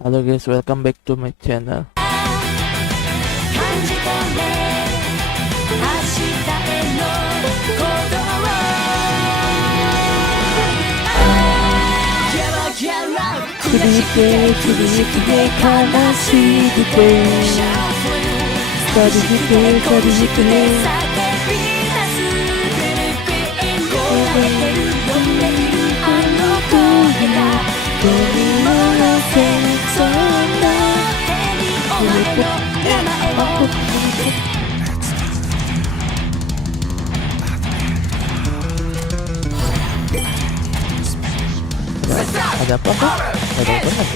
Halo guys, welcome back to my channel. Ada apa kok? Ada apa kan?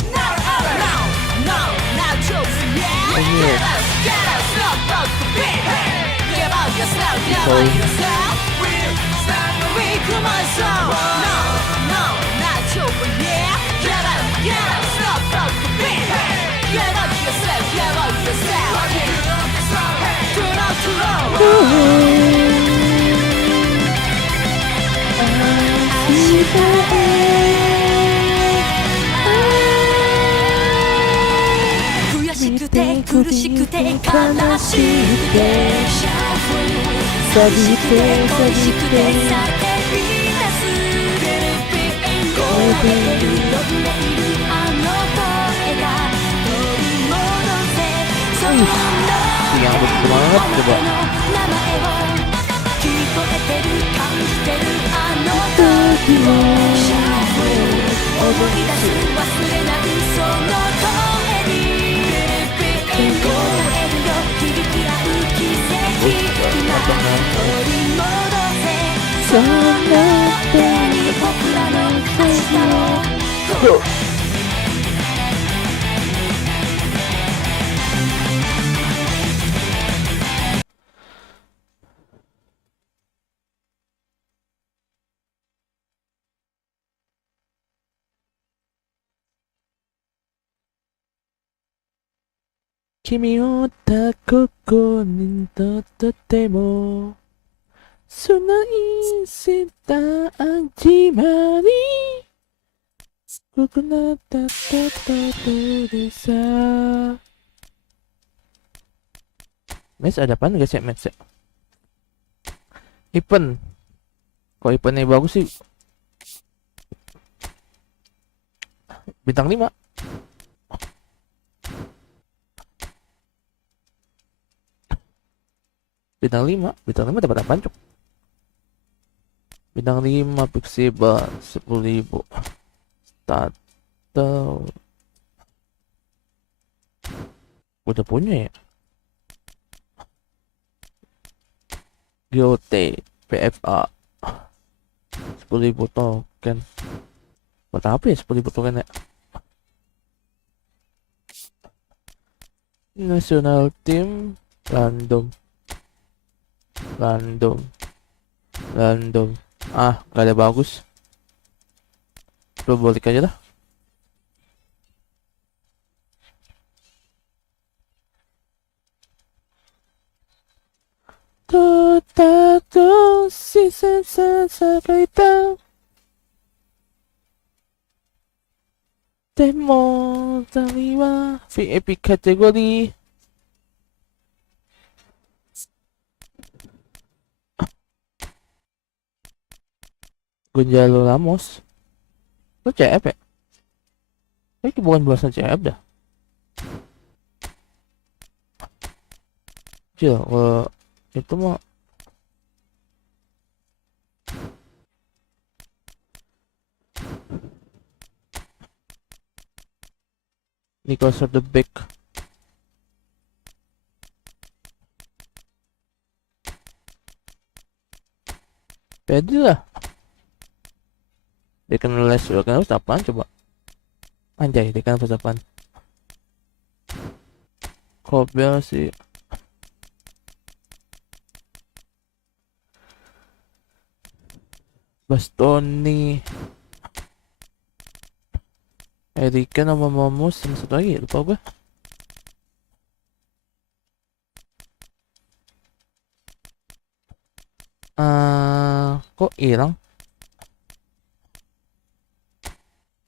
Yang bersemangat coba. Kimi wo takoko ni totemo sunai sita ajimari kokonata desa. Match ada apa guys ya match ya? Event. Kok eventnya bagus sih? Bintang 5. Bintang 5 dapat apaan cuk? Bintang 5 fleksibel 10.000 tato udah punya ya. GOT PFA 10.000 token. Buat apa ya 10.000 token ya? National team random. Gak ada bagus. Lo balik aja lah. Totato sisa kaita demo taliwa VIP kategori. Gonzalo Ramos. Lo CF ya? Ini bukan belasan CF dah. Cil, itu mah Nicholas of the Back. Pede lah. Dekan les, dekan les apaan coba? Anjay, dekan les apaan? Kobel sih. Bastoni. Erika sama Momus sama satu lagi lupa gue. Kok hilang?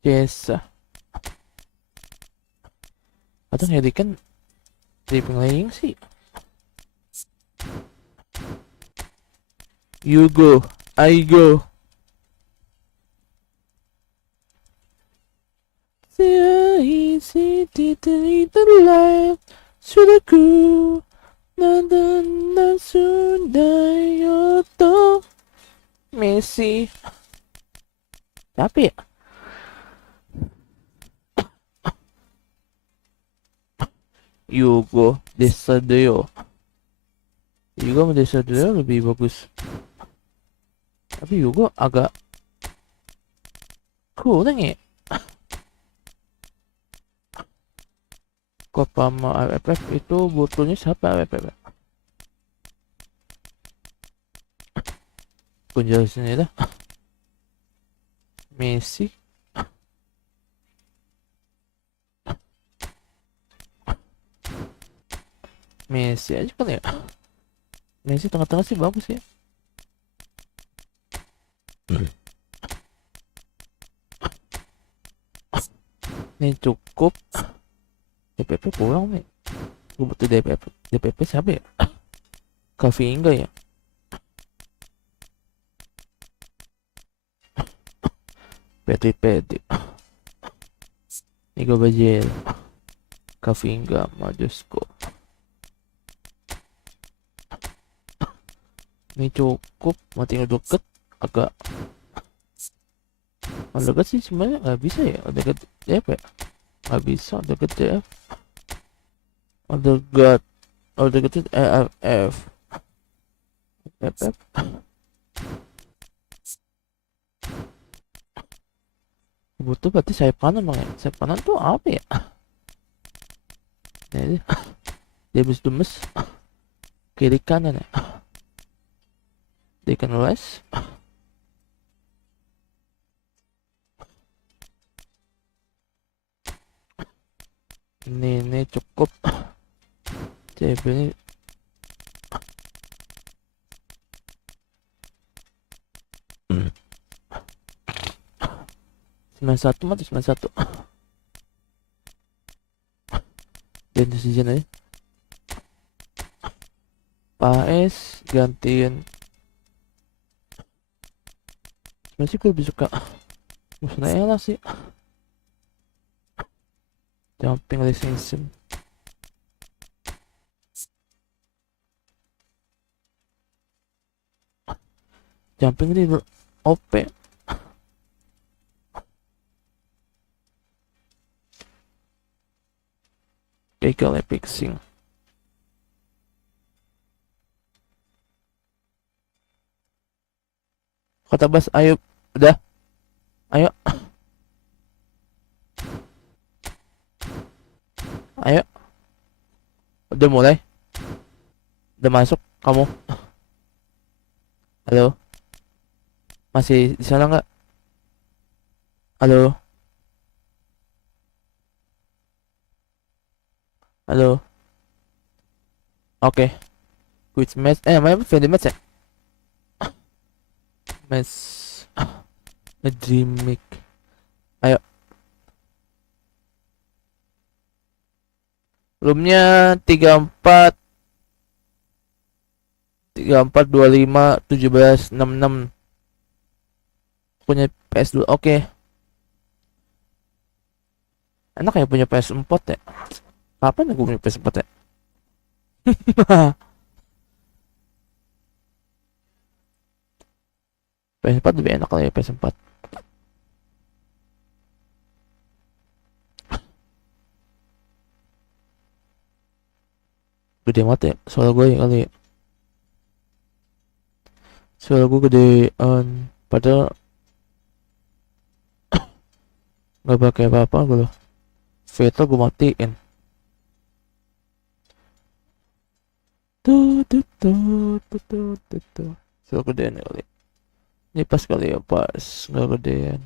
Jesa. Kadang Harry kan dribbling laying sih. You go, I go. Life sudaku dan sudah yoto Messi. Tapi ya Yugo Desadeo sama Desadeo lebih bagus, tapi Yugo agak kurang ya. Copa sama AFF itu butuhnya siapa AFF? Penjelasannya dah. Messi. Messi aja kan ya. Messi tengah-tengah sih bagus ya. Ini cukup. DPP kurang nih. Gue butuh DPP siapa ya? Kavinga ya. Peti Nico Bajel, Kavinga, Majusko. Ini cukup, mati deket agak deket sih sebenarnya nggak bisa ya, deket DF ya, nggak bisa deket DF, deket EFF, FF. Butuh berarti sayap kanan bang ya. Sayap kanan tuh apa ya? Jadi dia demes kiri kanan ya. Dia kan les. Ini cukup. CB ini satu mati 91. Dan decision aja. PAS gantiin. Sebenernya gue lebih suka Musnaela sih. Jumping Racing. Jumping ini OP. Gagal epic sing. Kata Bas, ayo, udah, ayo, udah mulai, udah masuk kamu, halo, masih di sana nggak? Halo, halo, oke, quiz match, namanya friendly match ya? Match, dreamic, ayo. Roomnya 34 25 17 66. Punya PS2. Oke. Enak ya punya PS4 ya. Kapan aku punya PS4 ya? PS4 lebih enak lah ya PS4. Gede banget ya suara gue ya kali ya. Suara gue gedean, padahal nggak pakai apa-apa gue loh. Veto gue matiin. Tuh. Suara gedean kali. Ini pas kali ya, pas nggak gedean.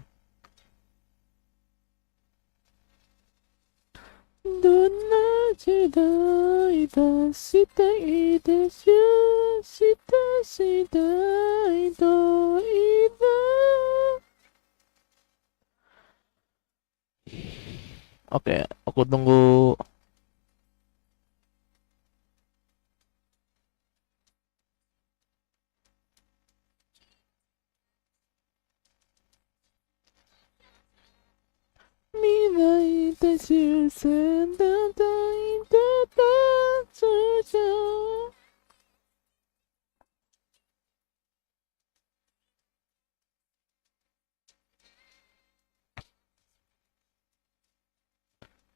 Oke, aku tunggu.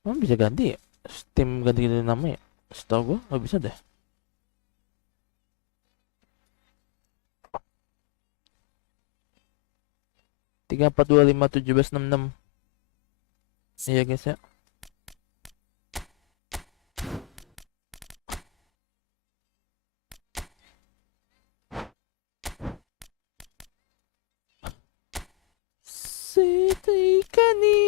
Emang bisa ganti ya? Steam ganti-ganti nama ya? Setahu gua nggak bisa deh. 34251766. Iya guys ya. Setika ni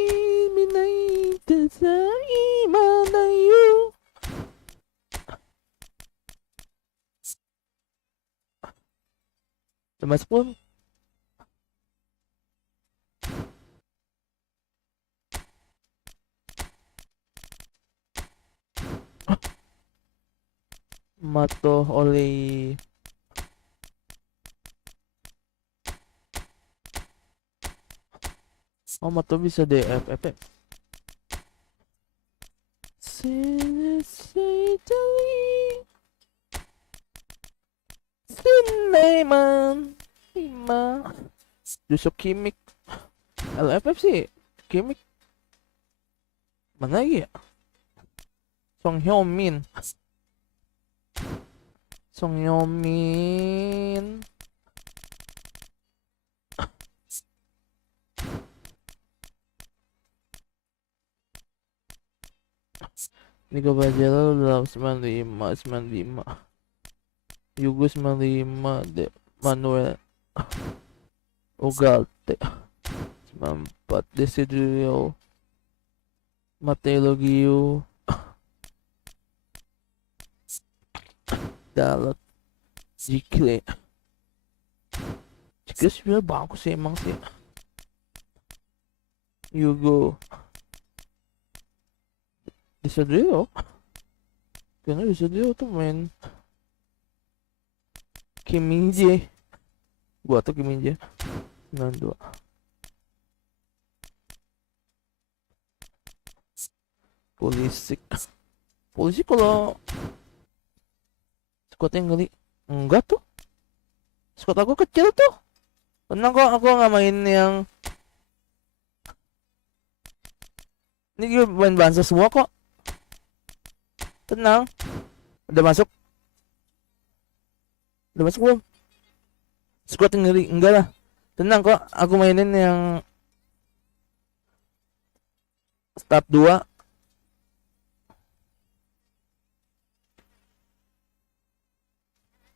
minai tazai manayu. Udah masuk belum? Mato oleh oh Mato bisa DFF. Sulaiman 5 Jusuk Kimik LFF sih Kimik mana lagi ya? Song Hyomin Nico Bajelo 95 Yugo 95 De Manuel Ugarte 94 Desiderio Mateo Logio Dalot Jika sebenarnya bagus sih emang sih. Yugo Desiderio karena Desiderio tuh main Kim Min Jae gua tuh Kim Min Jae 92 polisi kalau squad yang ngeri enggak tuh squad aku kecil tuh tenang kok aku nggak main yang ini juga main banser semua kok tenang udah masuk belum squad yang ngeri enggak lah tenang kok aku mainin yang start 2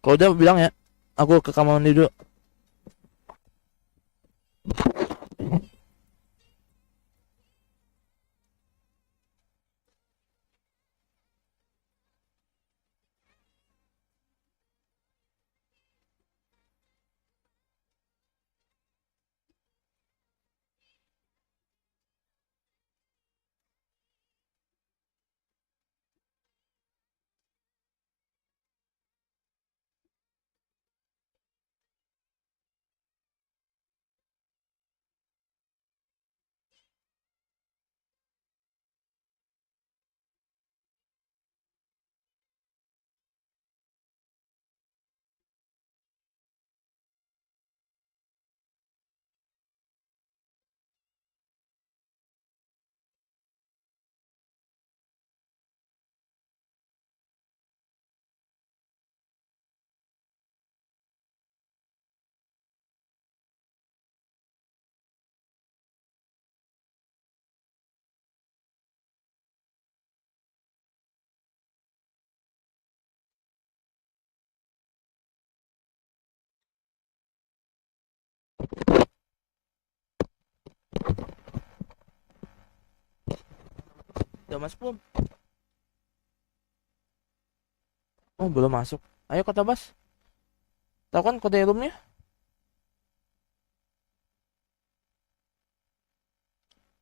kalau udah bilang ya aku ke kamar mandi dulu. Udah masuk belum? Oh belum masuk. Ayo kota bas. Tahu kan kode roomnya?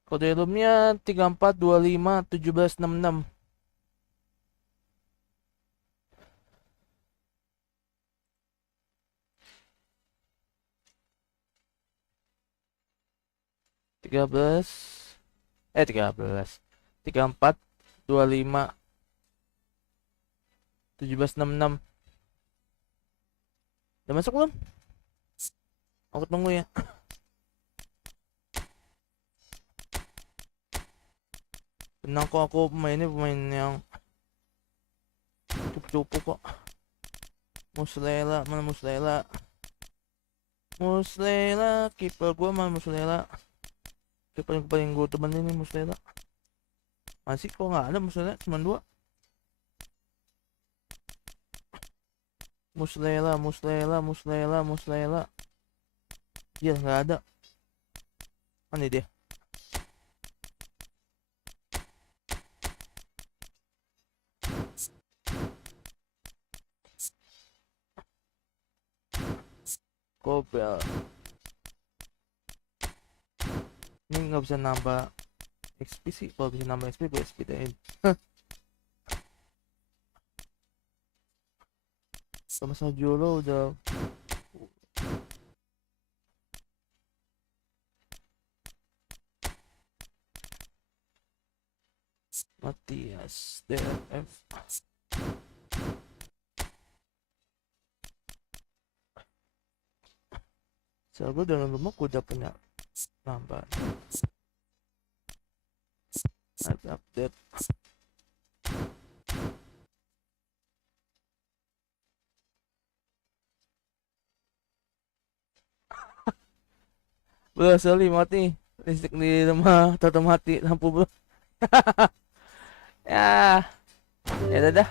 Kode roomnya 34251766. Tiga belas 34251766. Udah masuk belum? Aku tunggu ya. Tenang kok, aku pemainnya pemain yang cupu-cupu kok. Muslela, mana Muslela? Muslela, kiper gua mana Muslela? Kiper yang paling gua temen ini Muslela. Masih kok nggak ada Muslela, cuma 2. Muslela. Iya nggak ada. Mana dia? Kobel. Ini nggak bisa nambah XP sih. Kalau bisa nambah XP gue XP-in. Sama Sajolo udah Matias DF. Soalnya gue dalam rumah gue udah punya nambah. Update. Bro, sorry mati. Listrik di rumah tetap mati, lampu bro. Ya, ya dah.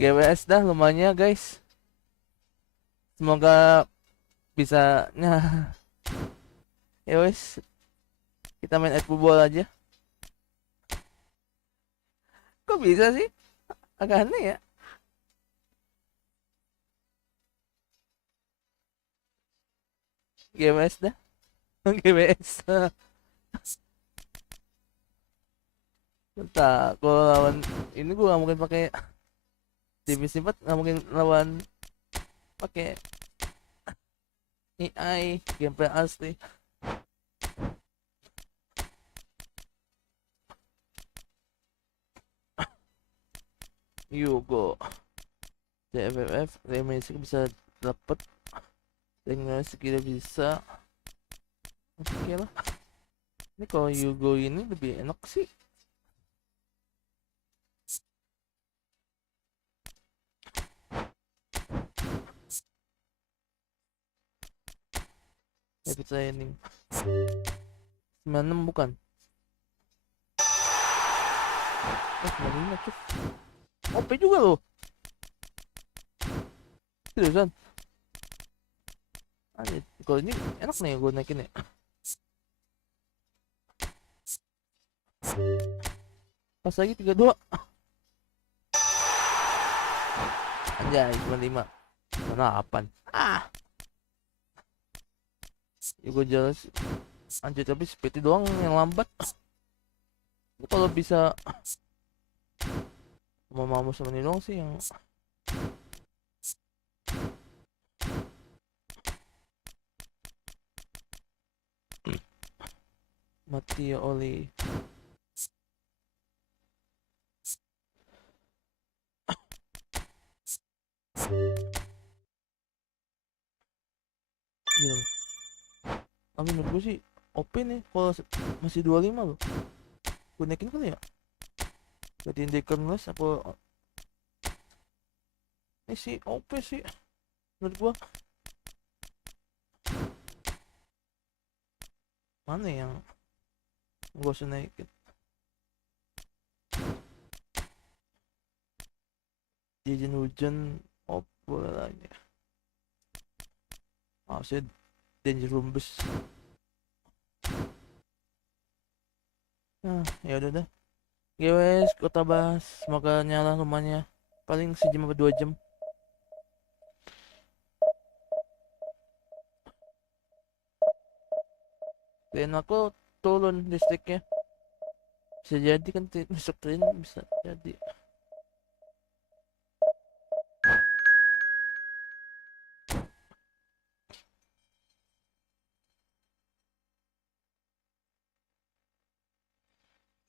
GWS dah lumayan guys. Semoga bisa. Nah, ya wes, kita main eFootball aja. Kok bisa sih? Agak aneh ya. GWS dah. GWS. Entah, kalau lawan ini gue gak mungkin pakai divisi 4, gak mungkin lawan pakai AI gameplay asli. Yugo DFF remisi bisa dapat dengan sekira bisa. Oke lah. Ini kalau Yugo ini lebih enak sih. Epic training 96 bukan? 95 cuk. OP juga loh. Seriusan? Anjir, kalau ini enak nih gue naikin ya. Pas lagi 32. Anjay, cuma 5. Mana 8. Ya gue jelas. Anjir, tapi speed doang yang lambat. Kalau bisa mau sama ini doang sih yang mati ya oli. Iya. Tapi menurut gue sih OP nih kalau masih 25 loh. Gue naikin kali ya. Gantiin Deacon apa ini sih OP sih menurut gua. Mana yang gua usah naikin? Jajan hujan OP boleh lagi. Saya danger rumbus. Nah, ya udah dah. Guys, kota bahas. Semoga nyala rumahnya. Paling sejam atau 2 jam. Tren aku turun listriknya. Bisa jadi kan masuk tren bisa jadi.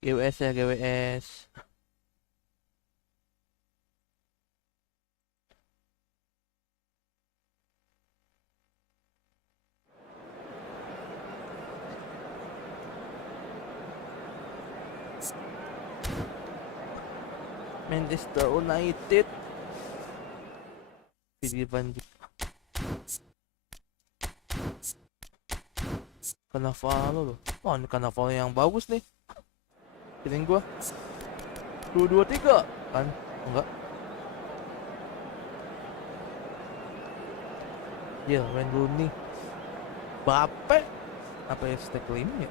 GWS ya GWS. Manchester United. Pilihan Cannavaro loh. Wah, ini Cannavaro yang bagus nih. Feeling gua 2-2-3 kan? Enggak. Ya, Wayne Rooney. Bape. Apa ya stake claim ya?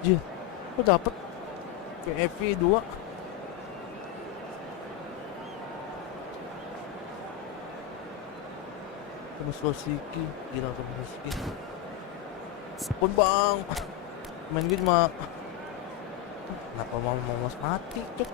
Jir, kok dapet PFP 2? Terus Rosiki, gila terus Rosiki. Pun bang, main gitu mah. Kenapa mau mati cok?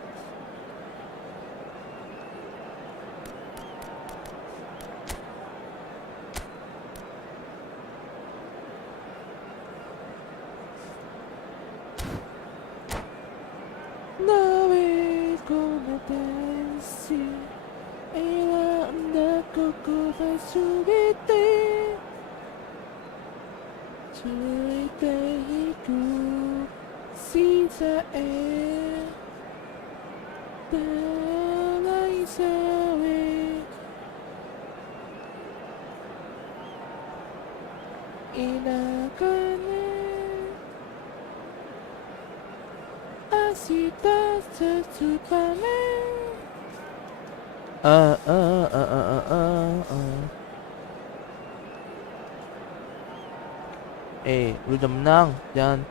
Lu udah menang, jangan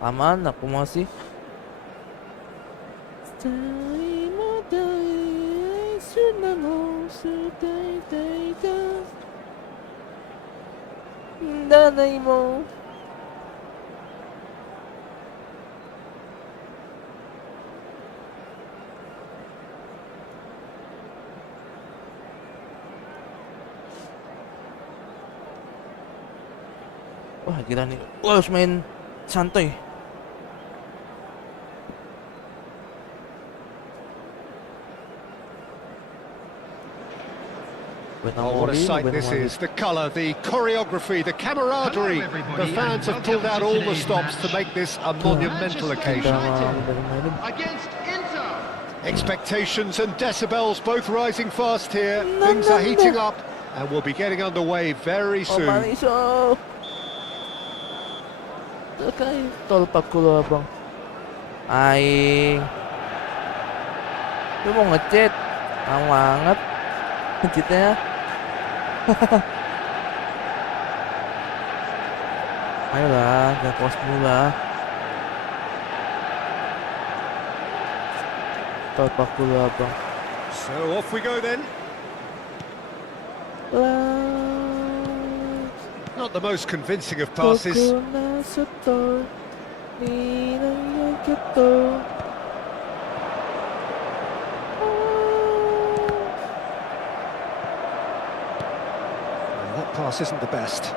aman aku masih. Danai-mo. Wah gila nih, lo harus main santai. Oh, what a sight this is. The colour, the choreography, the camaraderie. The fans have pulled out all the stops to make this a monumental occasion. Against Inter. Expectations and decibels both rising fast here. Things are heating up and we'll be getting underway very soon. Okay, tolpak ko abang. Aing. Lu mau ngechat? Ang banget. Ngechatnya. Ayolah, gak pos dulu lah. Tolpak dulu abang. So off we go then. Not the most convincing of passes. That pass isn't the best.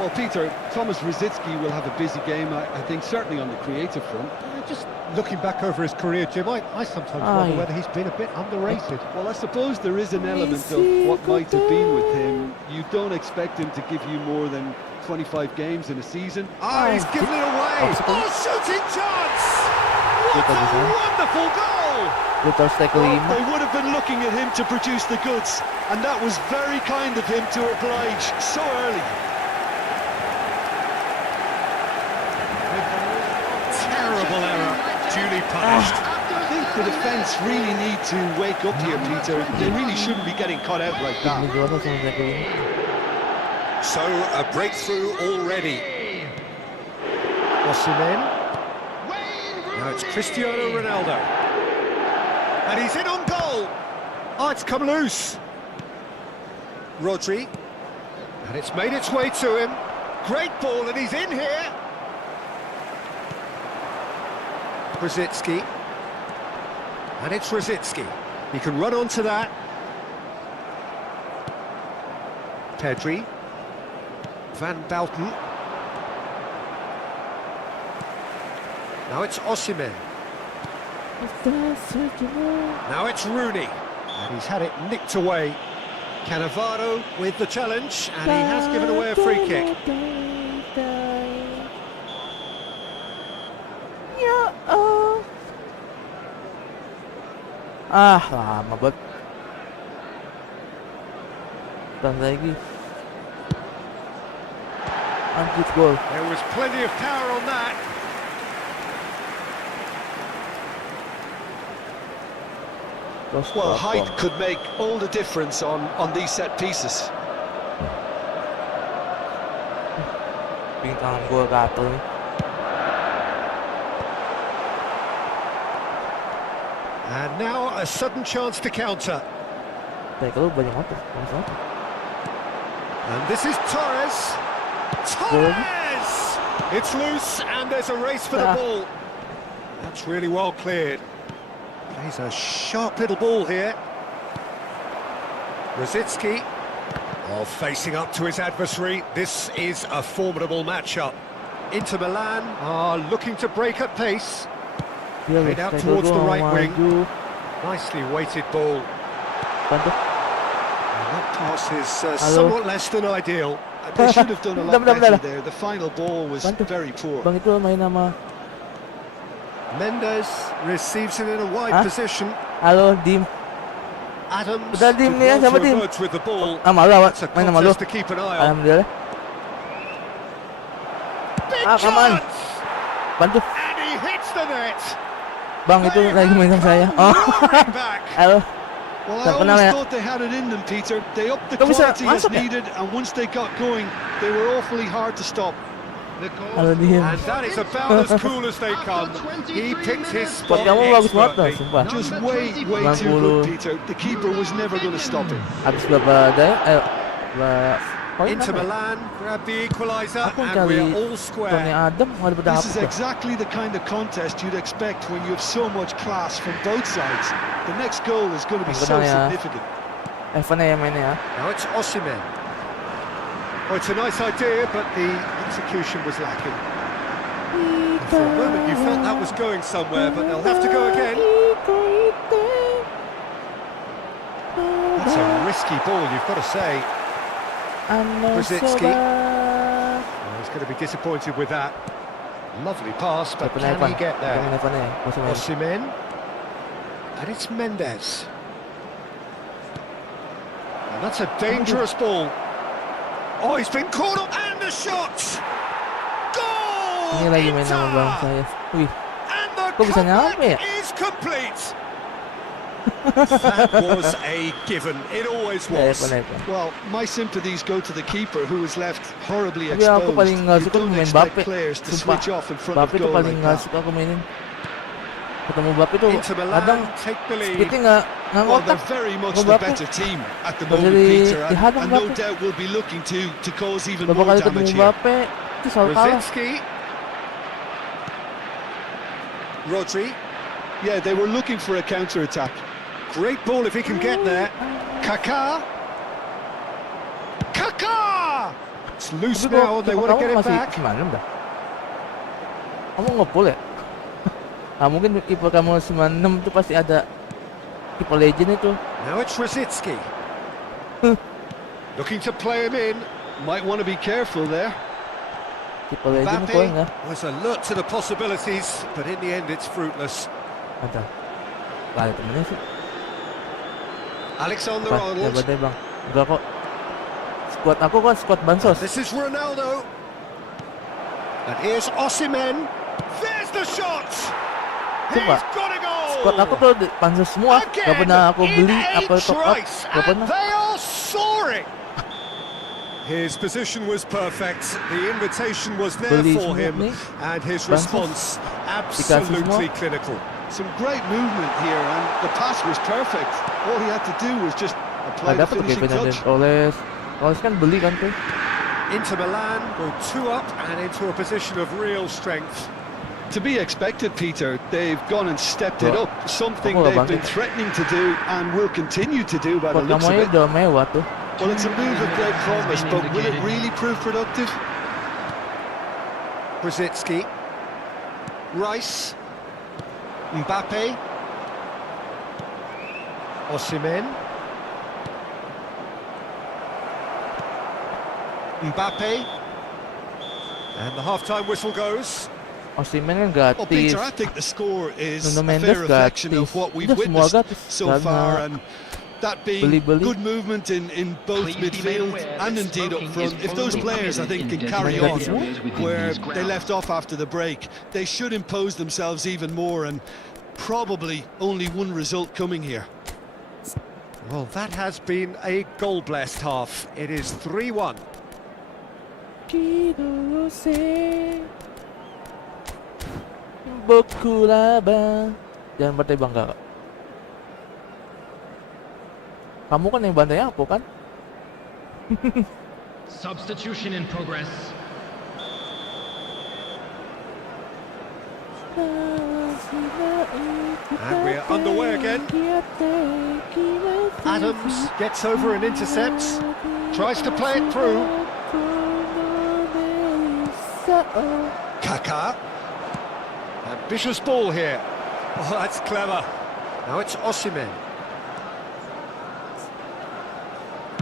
Well, Peter, Thomas Rosicky will have a busy game, I think, certainly on the creative front. Just looking back over his career, Jim, I sometimes wonder whether he's been a bit underrated. Well, I suppose there is an element of what might have been with him. You don't expect him to give you more than 25 games in a season. He's given it away! Oh, shooting chance! What a wonderful goal! They would have been looking at him to produce the goods, and that was very kind of him to oblige so early. Terrible error, duly punished. I think the defence really need to wake up here, Peter. They really shouldn't be getting caught out like that. So, a breakthrough already. Osimhen. Now it's Cristiano Ronaldo. And he's in on goal. Oh, it's come loose. Rodri. And it's made its way to him. Great ball, and he's in here. Rosicki. And it's Rosicki. He can run onto that. Pedri. Van Bauten. Now it's Osimhen. Now it's Rooney. And he's had it nicked away. Cannavaro with the challenge, and he has given away a free kick. Lama banget. Dan lagi. Anjir gol. There was plenty of power on that. Well, height could make all the difference on these set pieces. Bintang gol gatel nih. And now a sudden chance to counter. Kalau banyak motor. And this is Torres. Torres! It's loose, and there's a race for the ball. That's really well cleared. Plays a sharp little ball here. Rosicki. Oh, facing up to his adversary. This is a formidable matchup. Inter Milan are looking to break at pace. Played out towards the right wing. Nicely weighted ball. And that pass is somewhat less than ideal. They should have done a lot better there. The final ball was very poor. Bang itu main nama. Mendes receives it in a wide position. Halo, Dim. Adams Udah Dim nih ya, siapa Dim? with the ball. Malu awak, That's a main sama lu. contest to keep an eye on. Alhamdulillah. Big come on. chance! Bantu. And he hits the net. Bang itu lagi main sama saya. Oh. Halo. Well, I always thought they had it in them, Peter. They upped the quality as needed, and once they got going, they were awfully hard to stop. Halo Dim. And that is about as cool as they come. He picked his spot Kamu bagus banget dah, expertly. sumpah. Just way too good, Peter. The keeper was never going to stop him. Habis berapa daya? Poin Inter apa? Milan grab the equaliser, Aku and cari we're all Tony square. Adam mau daripada This is aku. exactly the kind of contest you'd expect when you have so much class from both sides. The next goal is going to be so significant. Evan ya mainnya ya. Now it's Osimhen. Well, it's a nice idea, but the execution was lacking. For a moment you felt that was going somewhere, but they'll have to go again. That's a risky ball, you've got to say. Rosicki. Oh, he's going to be disappointed with that. Lovely pass, but can he get there? Osimhen. And it's Mendes. And that's a dangerous ball. Oh, he's been caught up, and the shot! Goal! Ini lagi main nama bang saya. Wih, kok bisa nyampe ya? Is complete. That was a given. It always was. Well, my sympathies go to the keeper, who was left horribly Tapi aku exposed. paling nggak You suka don't main expect Bape. players to Sumpah, switch off in front Bape of itu goal paling like nggak that. suka aku mainin. Ketemu Bape itu Inter Milan kadang take the lead. speednya nggak Well, ngotak. they're very much the Bape. better team at the Terus moment, jadi Peter, dihadang and no Bape. doubt will be looking to cause even Beberapa more kali damage ketemu here. Bape itu selalu kalah. Rosicki. Rodri. Yeah, they were looking for a counter-attack. Great ball if he can get there. Kaká. Kaká! It's loose now and they want to get it back. Kamu dah. Kamu nge-pull ya? Nah, mungkin kiper kamu 96 itu pasti ada kiper legend itu. Now it's Rosicki. Looking to play him in. Might want to be careful there. Kiper legend itu ya. Was alert to the possibilities, but in the end it's fruitless. Ada. Gak ada temennya sih. Alexander Ya Arnold. badai bang. Enggak kok. Squad aku kan squad bansos. This is Ronaldo. And here's Osimhen. There's the shot. Coba. He's got a goal. Squad aku tuh bansos semua. Gak pernah aku beli apa top up. Gak pernah. They are soaring. His position was perfect. The invitation was there Beli for semua him, nih. and his Bansos. response absolutely clinical. Some great movement here, and The pass was perfect. All he had to do was just apply the Dapat tuh finishing Kevin dan touch. Oles kan beli kan tuh. Inter Milan go 2 up and into a position of real strength. To be expected, Peter. They've gone and stepped it Well, up. Something aku nggak they've been bangkit. threatening to do and will continue to do by the Buat looks of namanya it. udah mewah tuh. Well, it's a move of great promise, but will it really prove productive? Brzezinski, Rice, Mbappe, Osimhen, Mbappe, and the half-time whistle goes. Osimhen kan Well, gratis. Peter, I think the score is Nuno a Mendes fair reflection gratis. of what we've Udah semua witnessed gratis. so Karena far, and that being beli-beli. good movement in both midfield and indeed up front. If those players, I think, can carry on where they left off after the break, they should impose themselves even more, and probably only one result coming here. Well, that has been a goal-blessed half. It is 3-1. Boku laba. Jangan bantai bangga. Kak. Kamu kan yang bantai aku kan? Substitution in progress. And we're underway again. Adams gets over and intercepts. Tries to play it through. Kaká. Ambitious ball here. Oh, that's clever. Now it's Osimhen.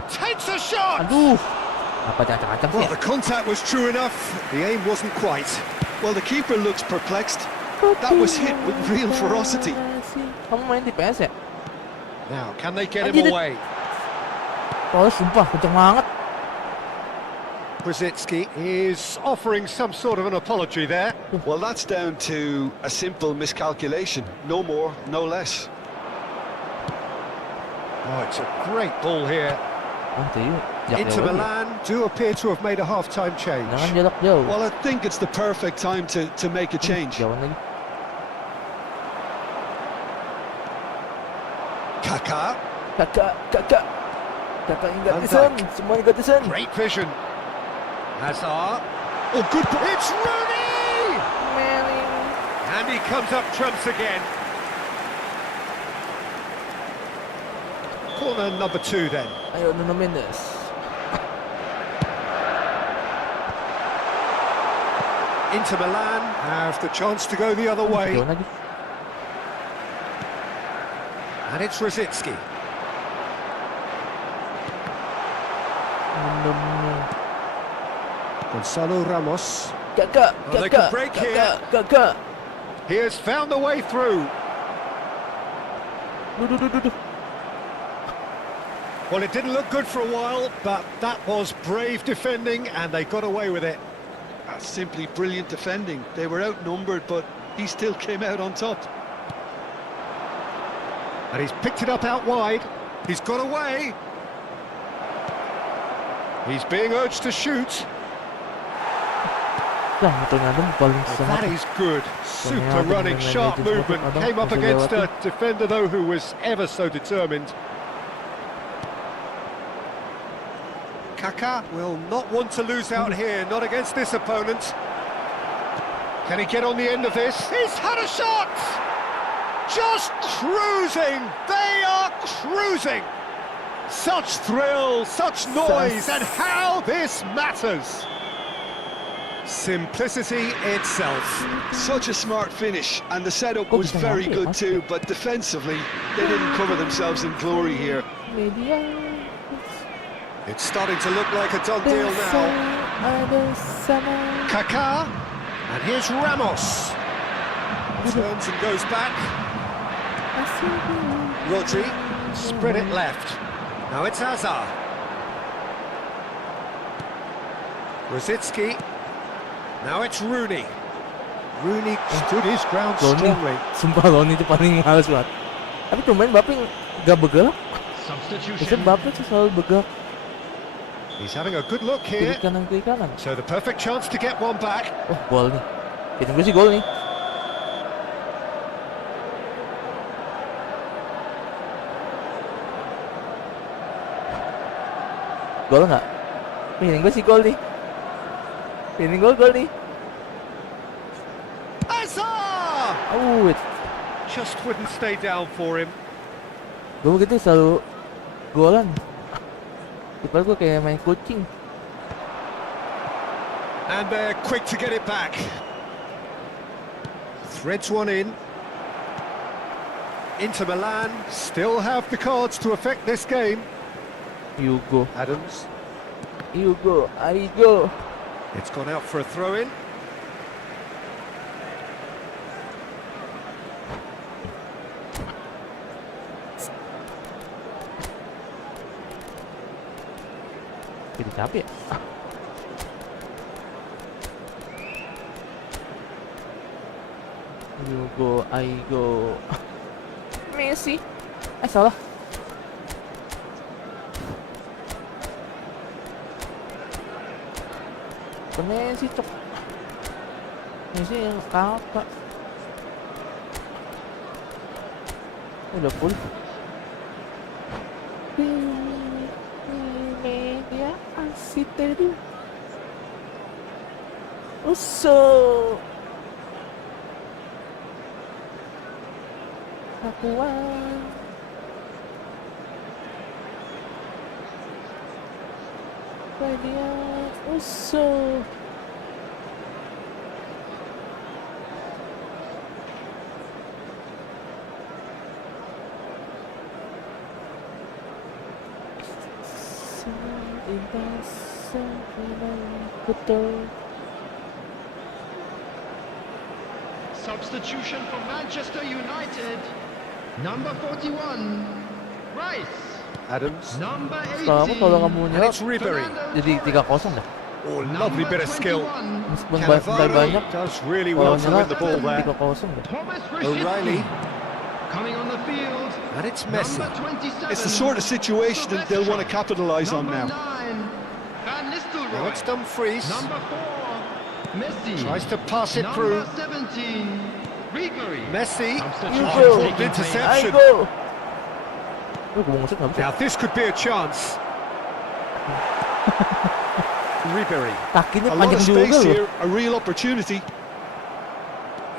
Takes a shot! Aduh. Apa acang-acang sih? Well, the contact was true enough. The aim wasn't quite. Well, the keeper looks perplexed. That was hit with real ferocity. Kamu main di PS ya? Now, can they get him Anjir, away? Oh, sumpah kenceng banget. Brzezinski is offering some sort of an apology there. Well, that's down to a simple miscalculation. No more, no less. Oh, it's a great ball here. Nanti jak Inter jauh lagi. Milan do appear to have made a half-time change. Jangan jarak jauh. Well, I think it's the perfect time to make a change. Jauh lagi. Kaká, Kakak yang Van gratisan, Dijk. semuanya gratisan. great vision. Hazard. Oh, good. It's Rooney! And he comes up trumps again. Corner number 2 then. Ayo Nuno Mendes. Inter Milan have the chance to go the other way. Jauh lagi. And it's Brzezinski. Gonzalo Ramos. Kakak, Oh, they could break here. kakak. He has found the way through. Duh. Well, it didn't look good for a while, but that was brave defending, and they got away with it. That's simply brilliant defending. They were outnumbered, but he still came out on top. And he's picked it up out wide. He's got away. He's being urged to shoot. Lah, motornya Adam paling Oh, sangat. that is good. Super running, sharp movement. Came up against a defender, though, who was ever so determined. Kaká will not want to lose out here, not against this opponent. Can he get on the end of this? He's had a shot! Just cruising! They are cruising! Such thrill, such noise, and how this matters! Simplicity itself. Such a smart finish, and the setup was very good too, but defensively, they didn't cover themselves in glory here. Media. It's starting to look like a done deal now. Kaká, and here's Ramos. Turns and goes back. Rodri, spread it left. Now it's Hazard. Brzezinski. Now it's Rooney. Rooney stood his ground strongly. Sumpah Ronaldo itu paling males banget. Tapi kemarin Mbappe nggak bergerak. Biasanya Substitution. Mbappe tuh selalu bergerak He's having a good look kiri here. kanan. So the perfect chance to get one back. Oh, gol nih. Feeling gue sih gol nih. Gol nggak? Feeling gue sih gol nih. Feeling gue gol nih. Hazard! It. Just wouldn't stay down for him. Gue begitu selalu golan. Kiper gue kayak main kucing. And they're quick to get it back. Threads one in. Inter Milan still have the cards to affect this game. You go. Adams. You go. I go. It's gone out for a throw-in. Jadi capek ya? You go, I go. Messi. Salah. Messi cok. Messi yang kakak. Udah full. Media asik tadi. Uso. Akuan. Media uso. Substitution for Manchester United. Number 41, Rice. Adams. Number Kalau 18, kamu And nyerap it's Ribery. jadi 3-0 dah. Oh, lovely bit of skill. Meskipun Cannavaro banyak, does really kalau well to win nyerap the ball there. 3-0 dah. Thomas O'Reilly. coming on the field. And it's Messi. Number 27, It's the sort of situation that they'll want to capitalise on number now. 9, Van Nistelrooy. Now it's Dumfries. Number 4, Messi. Tries to pass it through. Number 17, Ribery. Messi. You Substitution go. Oh, taking place. interception. I go. Gue mau ngusut nggak bisa. Now this could be a chance. Ribery. Kakinya A lot panjang of juga space loh. here, a real opportunity.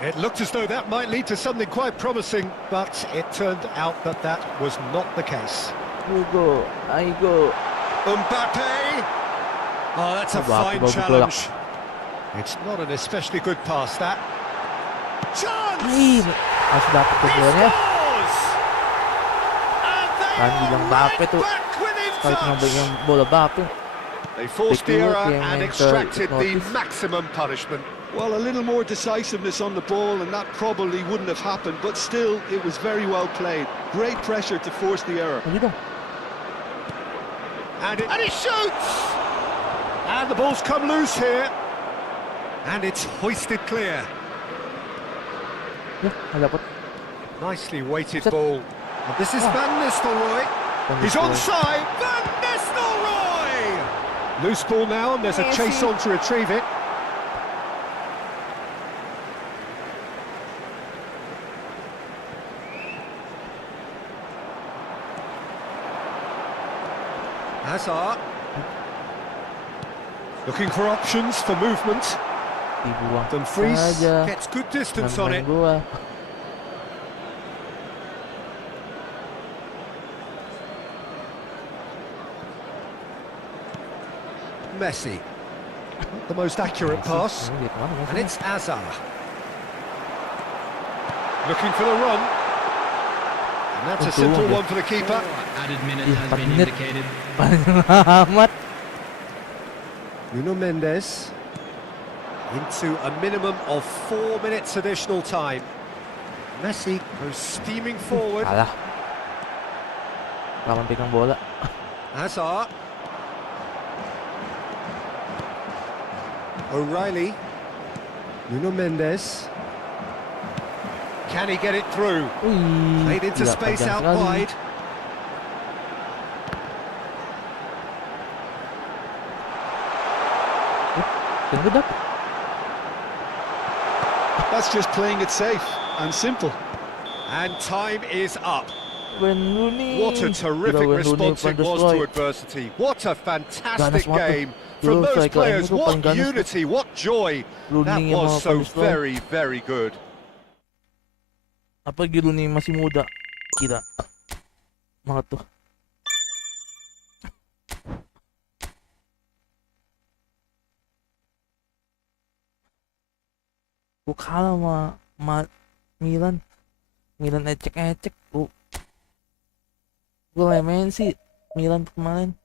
It looked as though that might lead to something quite promising, but it turned out that that was not the case. You go, I go. Mbappe! Oh, that's a Mbappe fine bagus bola. challenge. It's not an especially good pass, that. Chance! Harus dapet tuh He golnya. scores! And they Kan bilang are Mbappe right tuh. back within Kalau cuma touch. bagian bola Mbappe. They forced the Betul, error yang and main ke extracted the Sipnosis. maximum punishment. Well, a little more decisiveness on the ball and that probably wouldn't have happened, but still, it was very well played. Great pressure to force the error. Maju dong. And he shoots! And the ball's come loose here. And it's hoisted clear. Ya, nggak dapet. Nicely weighted Set. ball. And this is Van Nistelrooy. He's onside. Van Nistelrooy! Loose ball now, and there's a chase on to retrieve it. Hazard. Looking for options for movement. Dibuang Dumfries saja. gets good distance on Main it. gua. Messi. Not the most accurate pass. Ini dia kemana And Messi? it's Hazard. Looking for the run. And that's a Untung simple aja. one for the keeper. Added minute Ih, has 4 been menit. indicated. Panjang amat. Nuno Mendes. Into a minimum of 4 minutes additional time. Messi goes steaming forward. Kalah. Lawan pegang bola. Hazard. O'Reilly. Nuno Mendes. Can he get it through? Wih, Played into gila, space panjang out sekali. wide. Dan gue dapet. That's just playing it safe and simple. And time is up. Wayne Rooney. What a terrific Gila, Wayne Rooney response it depan was destroy. to adversity. What a fantastic Ganas banget tuh. game Dulu from those striker players. MU tuh What paling ganas tuh. unity, what joy. Rooney That yang was mau so destroy. very, very good. Apalagi Rooney masih muda. Gila. Banget tuh. Gue kalah sama Milan. Milan ecek-ecek. Gue lemehin sih Milan kemarin.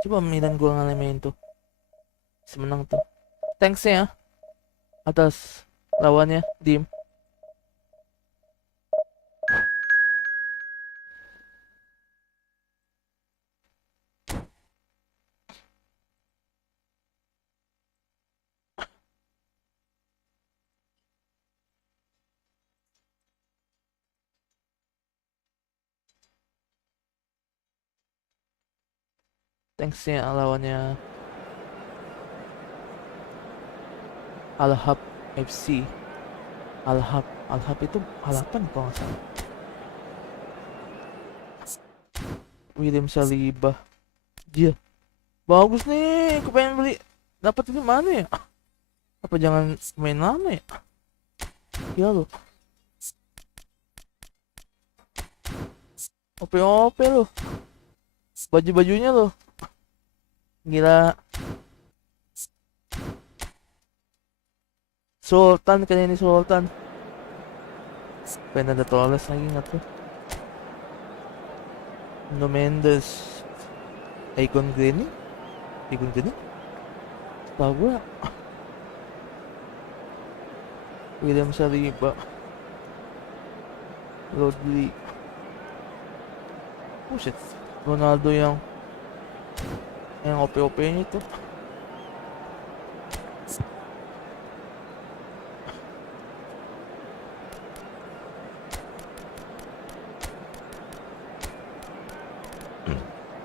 Coba Milan gue ngalemehin tuh. Semenang tuh. Thanks ya atas lawannya, Dim. Thanks ya lawannya Al-Hab FC. Al-Hab itu Al-Hapan kalau nggak salah. William Saliba. Dia bagus nih, aku pengen beli. Dapat di mana ya? Apa jangan main lama ya? Ya lo. OP lo. Baju-bajunya lo. Gila. Sultan kan ini Sultan. Pengen ada Torres lagi nggak tuh? No Mendes. Egon Grini? Tahu gua. William Saliba. Rodri. Buset. Ronaldo yang OP-OP-nya itu.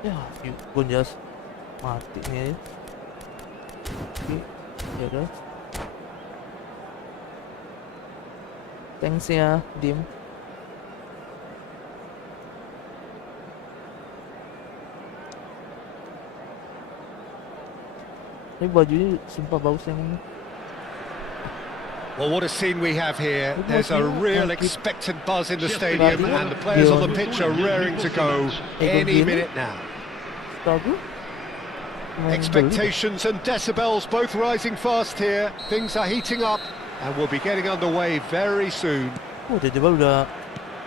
Ya, gue jelas mati nih. Oke, ya udah. Thanks ya, Dim. Ini bajunya sumpah bagus yang ini. Well, what a scene we have here. There's a real expectant buzz in the stadium and the players on the pitch are raring to go any minute now. Expectations and decibels both rising fast here. Things are heating up and we'll be getting underway very soon. Tiba-tiba udah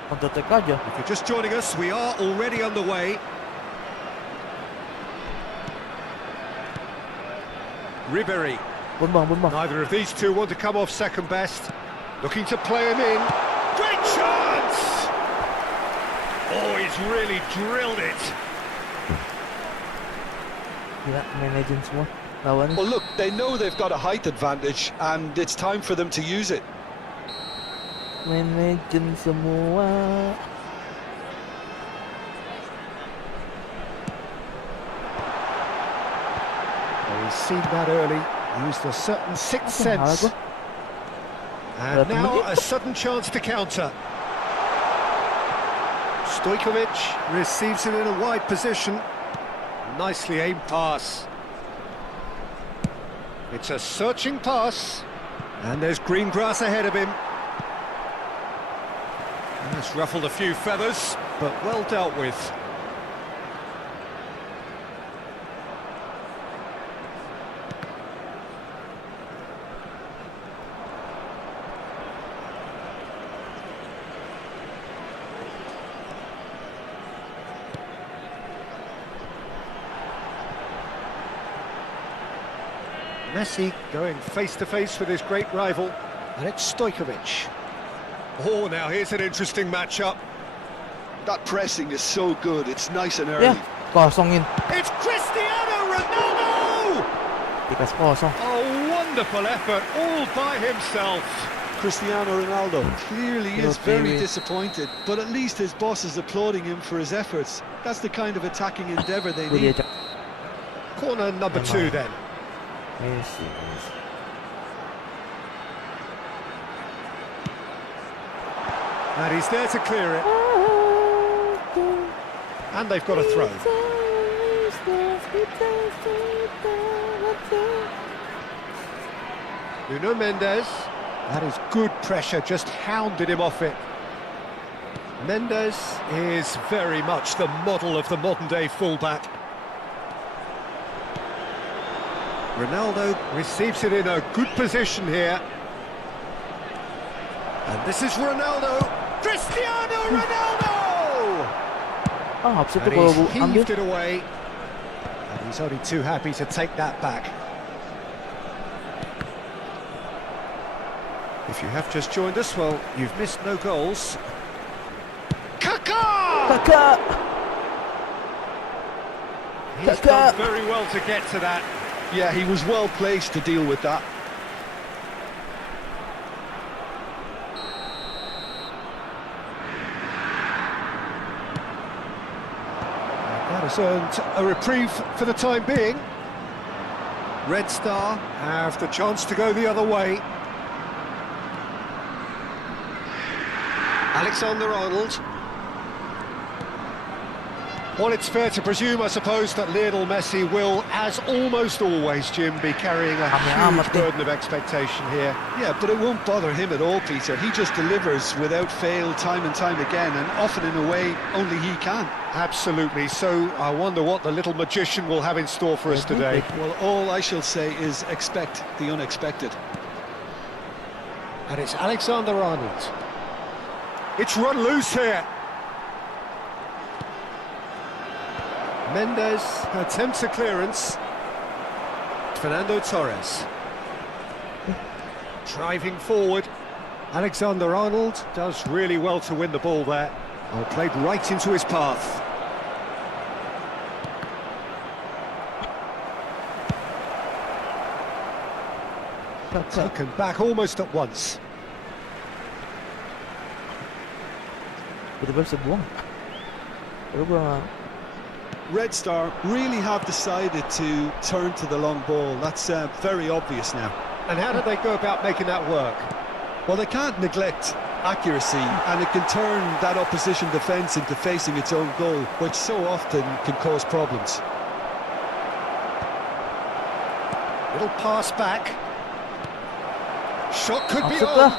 counter-attack aja. If you're just joining us, we are already underway. Ribery. Bombang. Neither of these two want to come off second best. Looking to play him in. Great chance! Oh, he's really drilled it. Gila, main legend semua lawan. Well, look, they know they've got a height advantage, and it's time for them to use it. Main legend semua. He's seen that early, used a certain sixth sense. And now a sudden chance to counter. Stojkovic receives it in a wide position. Nicely aimed pass. It's a searching pass. And there's green grass ahead of him. That's ruffled a few feathers, but well dealt with. Messi going face-to-face with his great rival, and it's Stojkovic. Oh, now here's an interesting matchup. That pressing is so good, it's nice and early. Ya, kosongin. It's Cristiano Ronaldo! Dikasih kosong. A wonderful effort all by himself. Cristiano Ronaldo clearly is very disappointed, but at least his boss is applauding him for his efforts. That's the kind of attacking endeavour they need. Corner number 2 then. Messi. And he's there to clear it. And they've got a throw. Nuno Mendes. That is good pressure, just hounded him off it. Mendes is very much the model of the modern-day fullback. Ronaldo receives it in a good position here. And this is Ronaldo. Cristiano Ronaldo! Absen And tuh kalau he's ambil. heaved it away. And he's only too happy to take that back. If you have just joined us, well, you've missed no goals. Kaká! Kakak. He's done very well to get to that. Yeah, he was well placed to deal with that. That has earned a reprieve for the time being. Red Star have the chance to go the other way. Alexander-Arnold. Well, it's fair to presume, I suppose, that Lionel Messi will, as almost always, Jim, be carrying a huge burden of expectation here. Yeah, but it won't bother him at all, Peter. He just delivers without fail time and time again, and often in a way only he can. Absolutely. So I wonder what the little magician will have in store for us today. Well, all I shall say is expect the unexpected. And it's Alexander-Arnold. It's run loose here. Mendes attempts a clearance. Fernando Torres. Driving forward. Alexander-Arnold does really well to win the ball there. Oh, played right into his path. Taken back almost at once. Tiba-tiba bisa buang. Baru gua Red Star really have decided to turn to the long ball. That's very obvious now. And how do they go about making that work? Well, they can't neglect accuracy, and it can turn that opposition defence into facing its own goal, which so often can cause problems. Little pass back. Shot could be Offside on. lah.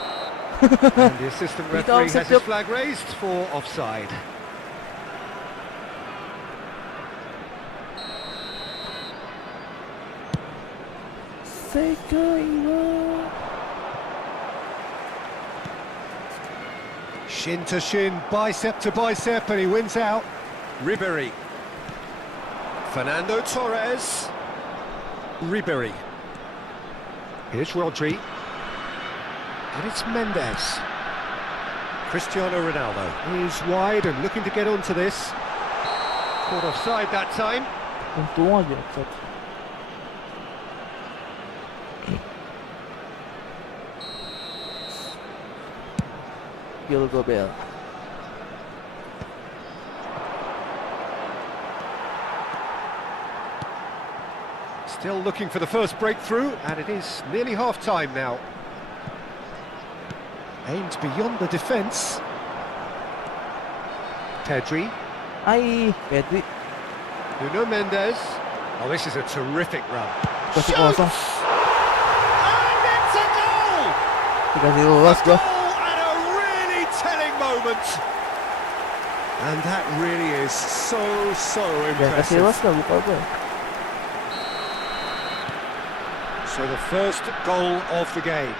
And the assistant Kita referee offside, has his Jok. flag raised for offside. Shin to shin, bicep to bicep, and he wins out. Ribéry. Fernando Torres. Ribéry. Here's Rodri. And it's Mendes. Cristiano Ronaldo is wide and looking to get onto this. Caught offside that time. Untung aja offside. Gil Gobel. Still looking for the first breakthrough, and it is nearly half-time now. Aimed beyond the defence. Pedri. Ai, Pedri. Nuno Mendes. Oh, this is a terrific run. Kasih Shoots! kosong. And it's a goal! Dikasih A lolos goal gua. at a really telling moment. And that really is so Ya kasih impressive. lolos gak lupa gue. So the first goal of the game.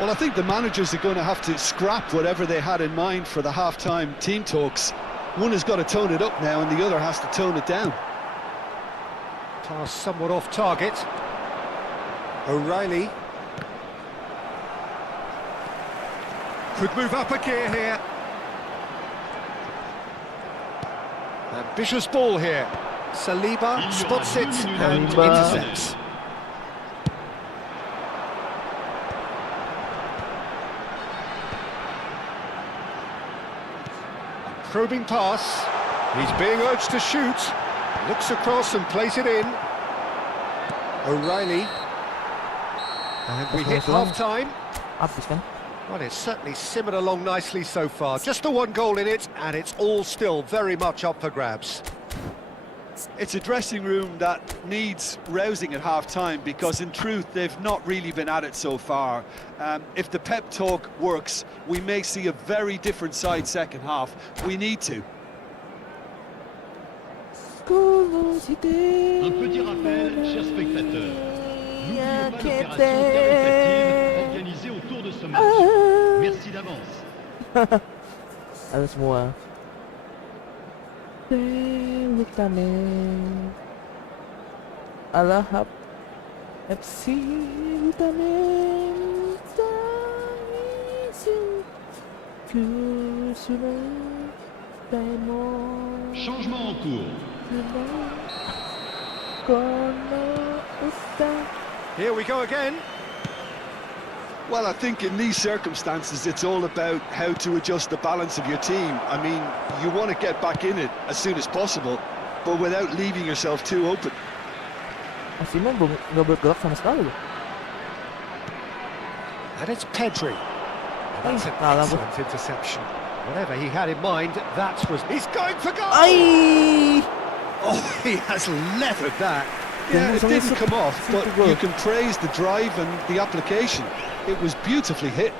Well, I think the managers are going to have to scrap whatever they had in mind for the half-time team talks. One has got to tone it up now, and the other has to tone it down. Pass somewhat off target. O'Reilly. Could move up a gear here. Ambitious ball here. Saliba spots it and Saliba. intercepts. Probing pass. He's being urged to shoot. Looks across and plays it in. O'Reilly. And we hit half-time. Habis kan? Well, it's certainly simmered along nicely so far. Just the one goal in it, and it's all still very much up for grabs. It's a dressing room that needs rousing at half-time because, in truth, they've not really been at it so far. If the pep talk works, we may see a very different side second half. We need to. Un petit rappel, chers spectateurs. N'oubliez pas l'opération caritative organisée autour de ce match. Merci d'avance. Halo semua. Vitamin Alahap FC Vitamin Changement en cours. Here we go again. Well, I think in these circumstances, it's all about how to adjust the balance of your team. I mean, you want to get back in it as soon as possible, but without leaving yourself too open. Asimo nggak bergerak sama sekali loh. And it's Pedri. And that's an excellent interception. Whatever he had in mind, that was... He's going for goal! Ay! Oh, he has levered that. Yeah, it didn't come off, but you can praise the drive and the application. It was beautifully hit.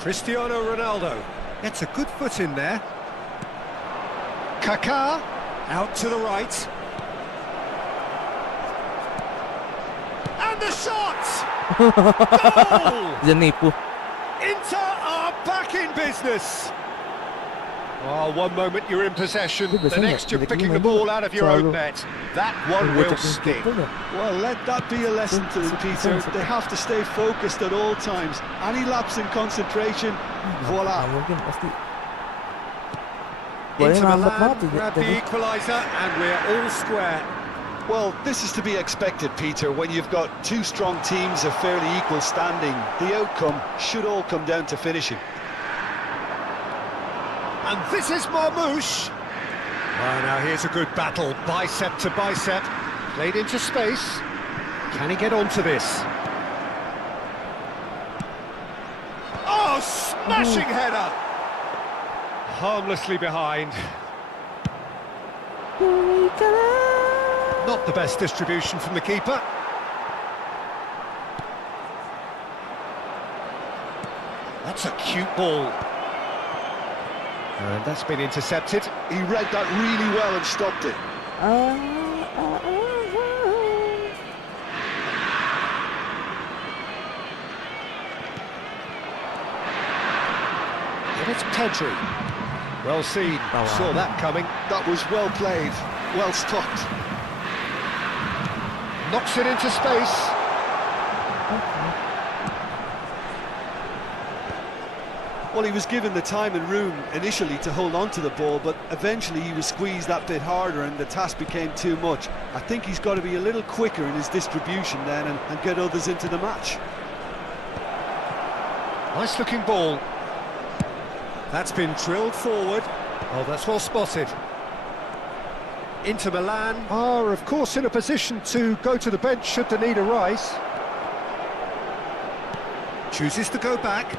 Cristiano Ronaldo gets a good foot in there. Kaká out to the right. And the shot! Goal! Jenipu. Inter are back in business. Oh, one moment you're in possession, the next you're picking the ball out of your own net. That one will sting. Well, let that be a lesson to them, Peter. They have to stay focused at all times. Any lapse in concentration, voila. Inter Milan grab the equaliser and we're all square. Well, this is to be expected, Peter. When you've got two strong teams of fairly equal standing, the outcome should all come down to finishing. And this is Marmouche. Oh, now here's a good battle, bicep to bicep, played into space. Can he get onto this? Oh, smashing header! Harmlessly behind. Not the best distribution from the keeper. That's a cute ball. And that's been intercepted. He read that really well and stopped it. And it's Pedri. Well seen. Saw that coming. That was well played, well stopped. Knocks it into space. Well, he was given the time and room initially to hold on to the ball, but eventually he was squeezed that bit harder and the task became too much. I think he's got to be a little quicker in his distribution then and get others into the match. Nice looking ball. That's been drilled forward. Oh, that's well spotted. Inter Milan are, of course, in a position to go to the bench should the need arise. Chooses to go back.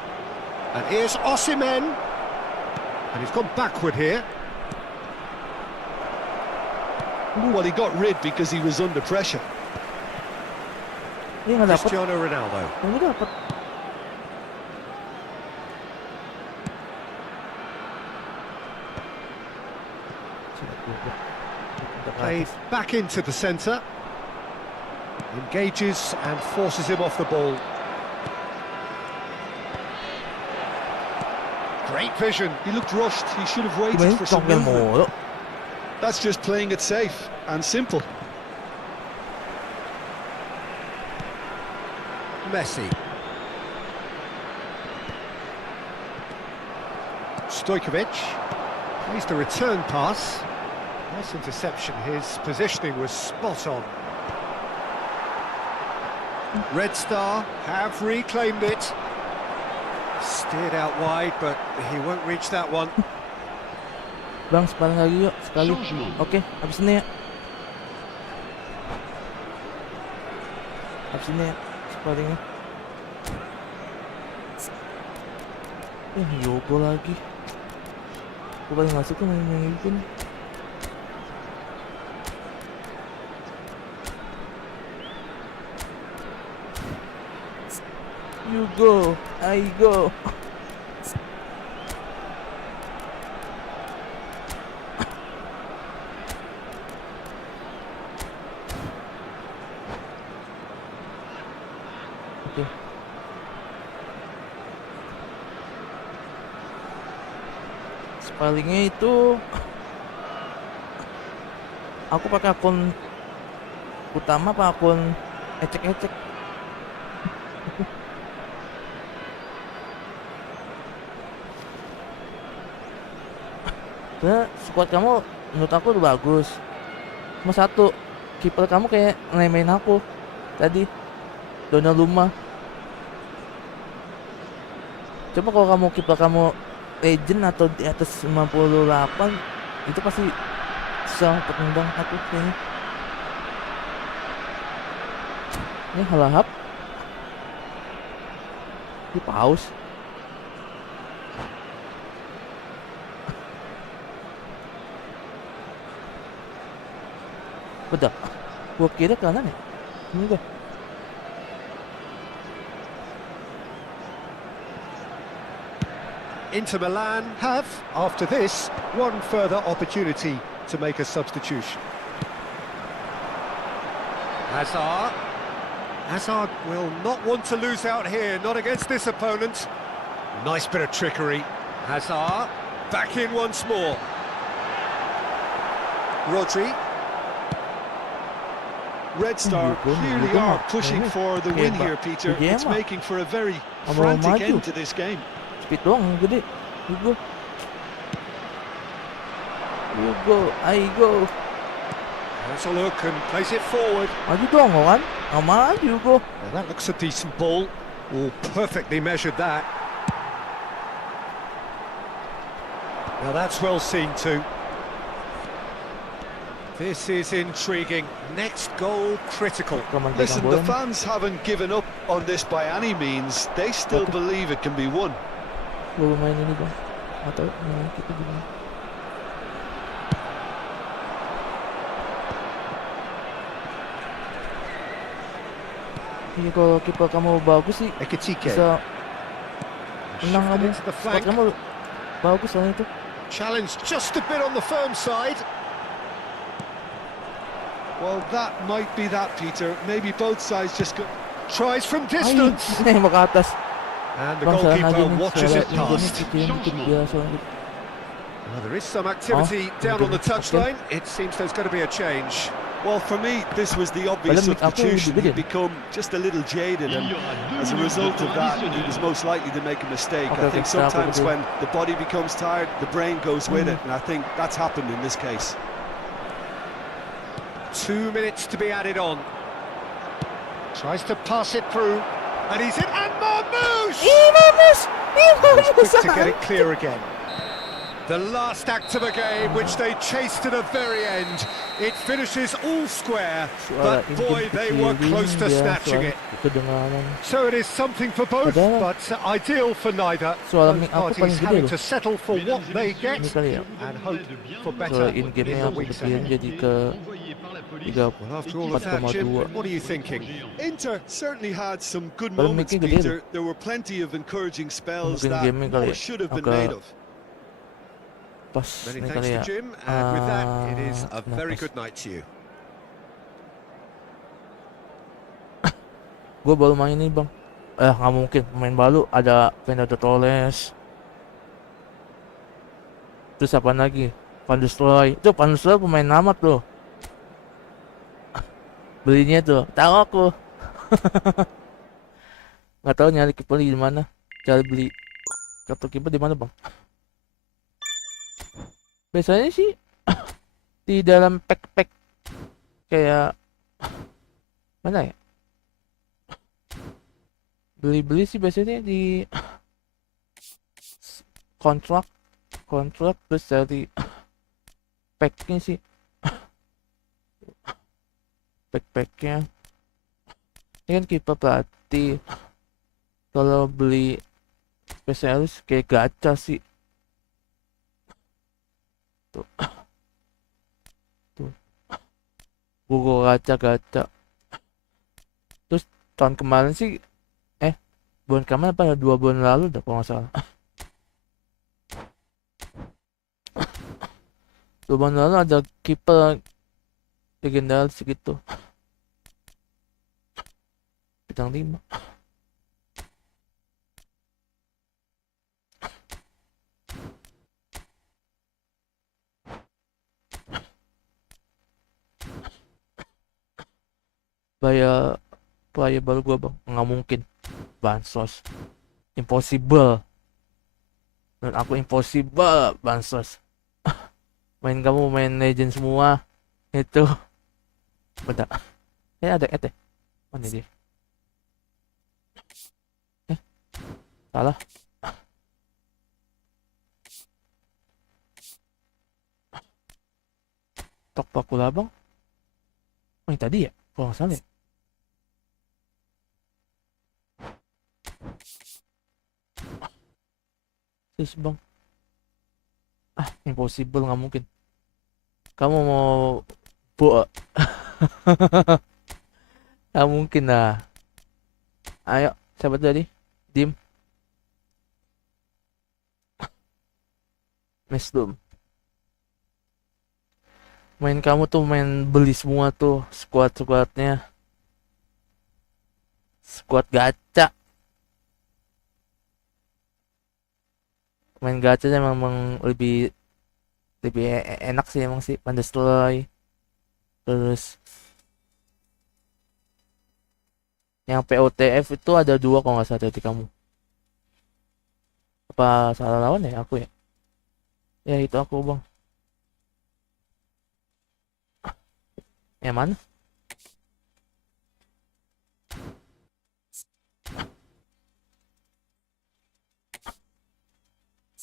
And here's Osimhen. And he's gone backward here. Well, he got rid because he was under pressure. Cristiano Ronaldo. Played back into the centre. Engages and forces him off the ball. Great vision. He looked rushed. He should have waited for some movement. That's just playing it safe and simple. Messi. Stojkovic. Plays the return pass. Nice interception. His positioning was spot on. Red Star have reclaimed it. Steered out wide, but he won't reach that one. Bang, sepaling lagi yuk, sekali. Oke, habis ini ya. Habis ini ya, sepalingnya. Yogo lagi. Gue paling gak suka main Ingin. You go, I go. Oke. Spellingnya itu aku pakai akun utama apa akun ecek-ecek? Sebenernya squad kamu menurut aku udah bagus. Cuma satu, kiper kamu kayak ngeremehin aku tadi, Ronaldo. Coba kalau kamu kiper kamu legend atau di atas 58, itu pasti susah untuk nendang aku kayaknya. Ini halahap di paus. Betul, gua kira kanan ya. Ini gua. Inter Milan have, after this, one further opportunity to make a substitution. Hazard will not want to lose out here, not against this opponent. Nice bit of trickery. Hazard, back in once more. Rodri. Red Star clearly are pushing for the win here, Peter. It's making for a very frantic end to this game. Speed doang yang gede. You go, I go. There's a look and plays it forward. Maju dong kan? Amal, you go. Now that looks a decent ball. Oh, perfectly measured that. Now that's well seen too. This is intriguing. Next goal critical. Listen, the fans haven't given up on this by any means. They still believe it can be won. Belum main ini bang. Atau kita gimana? Iya, kalau kiper kamu bagus sih bisa menang kamu. Squad kamu bagus soalnya itu. Challenge just a bit on the firm side. Well, that might be that, Peter. Maybe both sides just go. Tries from distance. Nembak ke atas. And the goalkeeper watches it past. Well, there is some activity down on the touchline. It seems there's going to be a change. Well, for me, this was the obvious substitution. He'd become just a little jaded, and as a result of that, he was most likely to make a mistake. I think sometimes when the body becomes tired, the brain goes with it, and I think that's happened in this case. 2 minutes to be added on. Tries to pass it through, and he's in. And Marmouche! He's quick to get it clear again. The last act of the game, which they chased to the very end. It finishes all square, but boy, they were close to snatching it. So it is something for both, but ideal for neither. Both parties having to settle for what they get and hope for better in the weeks ahead. Well, after all of that, Jim, what are you thinking? Inter certainly had some good moments, Peter. There were plenty of encouraging spells that more should have been made of. Many thanks to Jim, and with that, it is a very good night to you. Gue baru main ini bang. Nggak mungkin main baru ada Membantu Torres. Terus apa lagi? Pandustroy. Itu Pandustroy pemain lama tuh. Belinya tuh, tahu aku. Nggak tahu nyari kiper di mana. Cari beli kartu kiper di mana bang? Biasanya sih di dalam pack kayak mana ya? Beli-beli sih biasanya di kontrak terus dari packnya sih. Packnya ini kan kiper pelatih. Kalau beli spesialis kayak gacha sih. Tuh. Tuh. Google gacha. Terus tahun kemarin sih bulan kemarin apa 2 bulan lalu dah kalau nggak salah. 2 bulan lalu ada kiper legendaris gitu. Bintang 5. Player baru gua bang, nggak mungkin bansos, impossible. Dan aku impossible bansos. Kamu main legend semua itu. Bentar, ada mana dia? Salah. Tok pakula bang. Ini tadi ya, kalau nggak salah ya. Terus bang, impossible, nggak mungkin. Kamu mau boa? Nggak mungkin lah. Ayo, siapa tadi? Dim. Mesdom. Main kamu tuh main beli semua tuh squad-squadnya. Squad gacha. Main gacha memang lebih enak sih emang sih, Pandestroy. Terus yang POTF itu ada 2 kalau nggak salah di kamu. Apa salah lawan ya aku ya? Ya itu aku bang. Yang mana?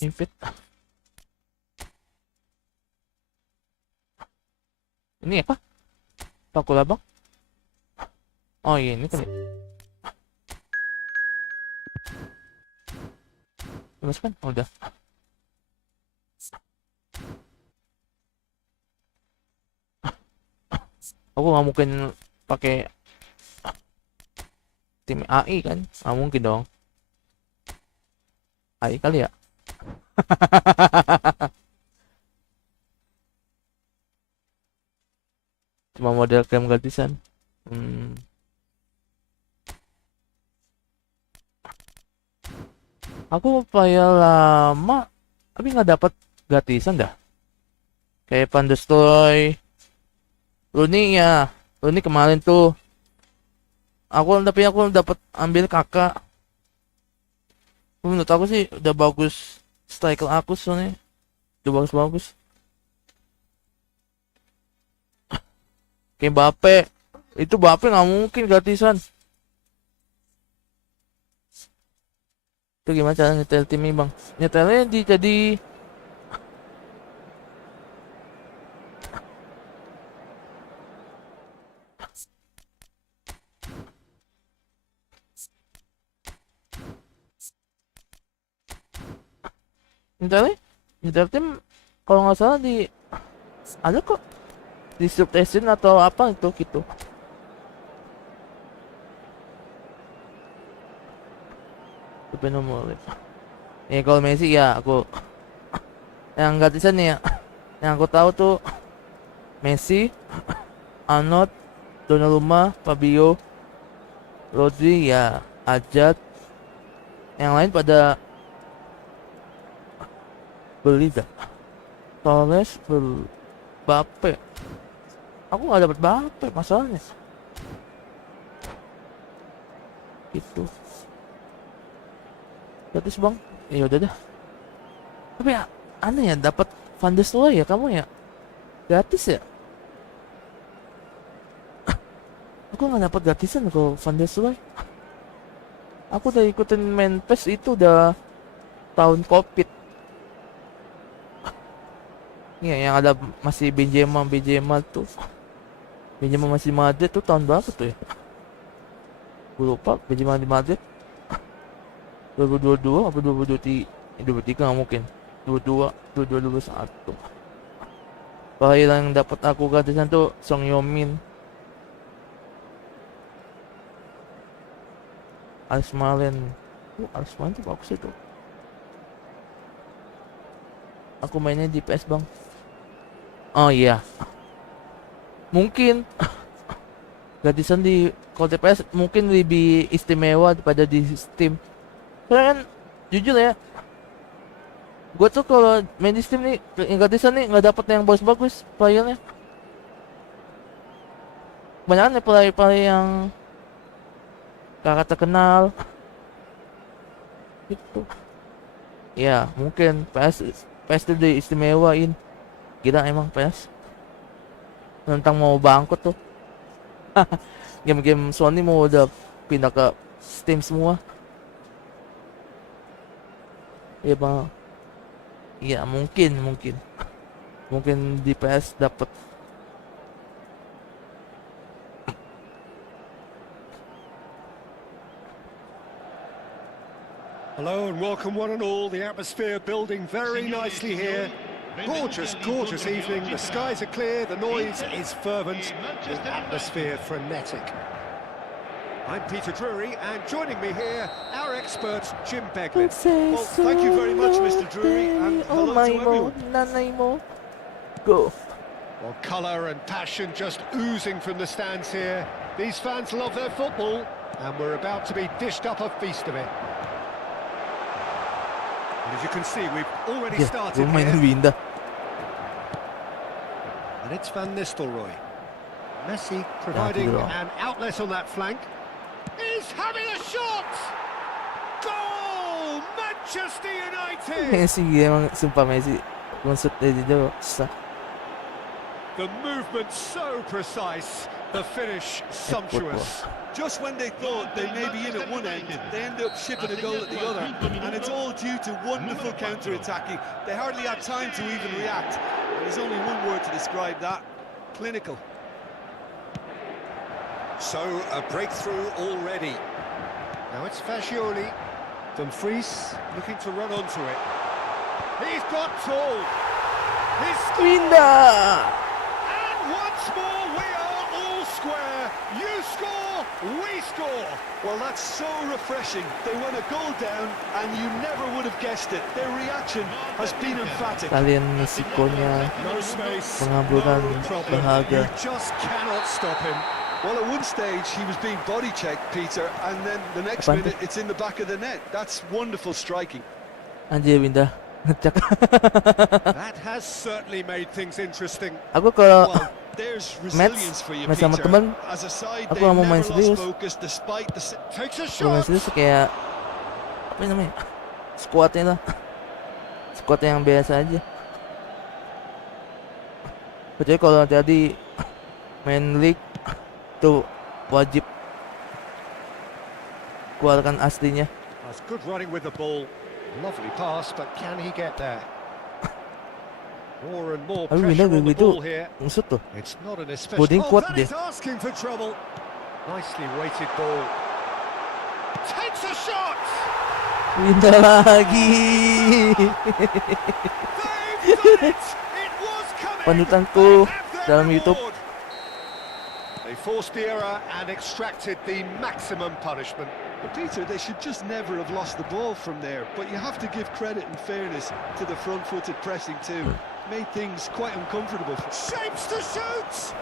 Invite. Ini apa? Pakula bang? Oh iya ini kan. Kan? Oh, udah. Aku nggak mungkin pakai tim AI kan? Nggak mungkin dong. AI kali ya? Cuma model krem gratisan. Aku player lama tapi nggak dapat gratisan dah. Kayak Pandestroy, Rooney ya. Rooney kemarin tuh aku dapat ambil kakak. Menurut aku sih udah bagus, striker aku soalnya udah bagus. Kayak Bape nggak mungkin gratisan. Itu gimana cara nyetel tim ini bang? Nyetelnya jadi nyetel tim kalau nggak salah di ada kok di substation atau apa itu gitu. Tapi nomor kalau Messi ya aku yang gratisan nih ya, yang aku tahu tuh Messi, Arnold, Donnarumma, Fabio, Rodri ya, Ajat, yang lain pada beli dah. Torres, Bape. Aku nggak dapat Bape masalahnya. Gitu. Gratis bang, ya udah dah. Tapi ya aneh ya, dapat Van der Sar ya kamu ya, gratis ya. Aku nggak dapat gratisan kok Van der Sar. Aku udah ikutin main PES itu udah tahun COVID. Iya yang ada masih Benzema tuh. Benzema masih Madrid tuh tahun berapa tuh ya? Gue lupa. Benzema di Madrid 2022 apa 2023? 2023 nggak mungkin. 22, 21. Paling yang dapat aku gratisan tuh Song Yomin, Alex Malen. Alex Malen tuh bagus itu. Aku mainnya di PS bang. Oh iya. Mungkin gratisan di kalau di PS mungkin lebih istimewa daripada di Steam. Karena kan jujur ya, gue tuh kalau main di Steam nih yang gratisan nih nggak dapet yang bagus-bagus playernya. Kebanyakan ya player yang kakak terkenal gitu. Ya mungkin PS tuh diistimewain. Gila emang PS. Tentang mau bangkrut tuh. Game-game Sony mau udah pindah ke Steam semua. Iya bang. Iya mungkin di PS dapat. Hello and welcome one and all. The atmosphere building very nicely here. Gorgeous, gorgeous evening. The skies are clear, the noise is fervent, the atmosphere frenetic. I'm Peter Drury, and joining me here, our expert, Jim Beglin. Well, thank you very much, Mr. Drury, and hello to everyone. Go. Well, colour and passion just oozing from the stands here. These fans love their football, and we're about to be dished up a feast of it. And as you can see, we've already started here. And it's Van Nistelrooy. Messi providing an outlet on that flank. He's having a shot! Goal! Manchester United! Messi emang sumpah Messi. Maksud itu The movement so precise, the finish sumptuous. Just when they thought they may be in at one end, they end up shipping a goal at the other, and it's all due to wonderful counter-attacking. They hardly had time to even react. There's only one word to describe that: clinical. So a breakthrough already. Now it's Fascioli. Dumfries looking to run onto it. He's got tall. He's scored. And once more we are all square. You score, we score. Well, that's so refreshing. They went a goal down, and you never would have guessed it. Their reaction has been emphatic. Kalian risikonya No space, pengambilan no problem. berharga. You just cannot stop him. Well, at one stage he was being body checked, Peter, and then the next Apaan minute it's in the back of the net. That's wonderful striking. Anjir pindah ngecek. That has certainly made things interesting. Aku kalau Well, there's resilience for you, main sama Peter. temen, As a side, aku they nggak mau never main serius. lost focus despite the Takes a Kalau main shot. serius kayak apa namanya? Squadnya lah. Squad yang biasa aja. Kecuali kalau tadi main league tuh wajib keluarkan aslinya. That's good running with the ball. Lovely pass, but can he get there? More and more Tapi pressure pindah on the begitu ball here. ngusut tuh. It's not an especially. Boding kuat that dia. is asking for trouble. Nicely weighted ball. Takes a shot. Pindah lagi. They've done it. It was coming. Panutanku They have their dalam YouTube. reward. They forced the error and extracted the maximum punishment. But Peter, they should just never have lost the ball from there. But you have to give credit and fairness to the front-footed pressing too. Made things quite uncomfortable. Shapes to shoot.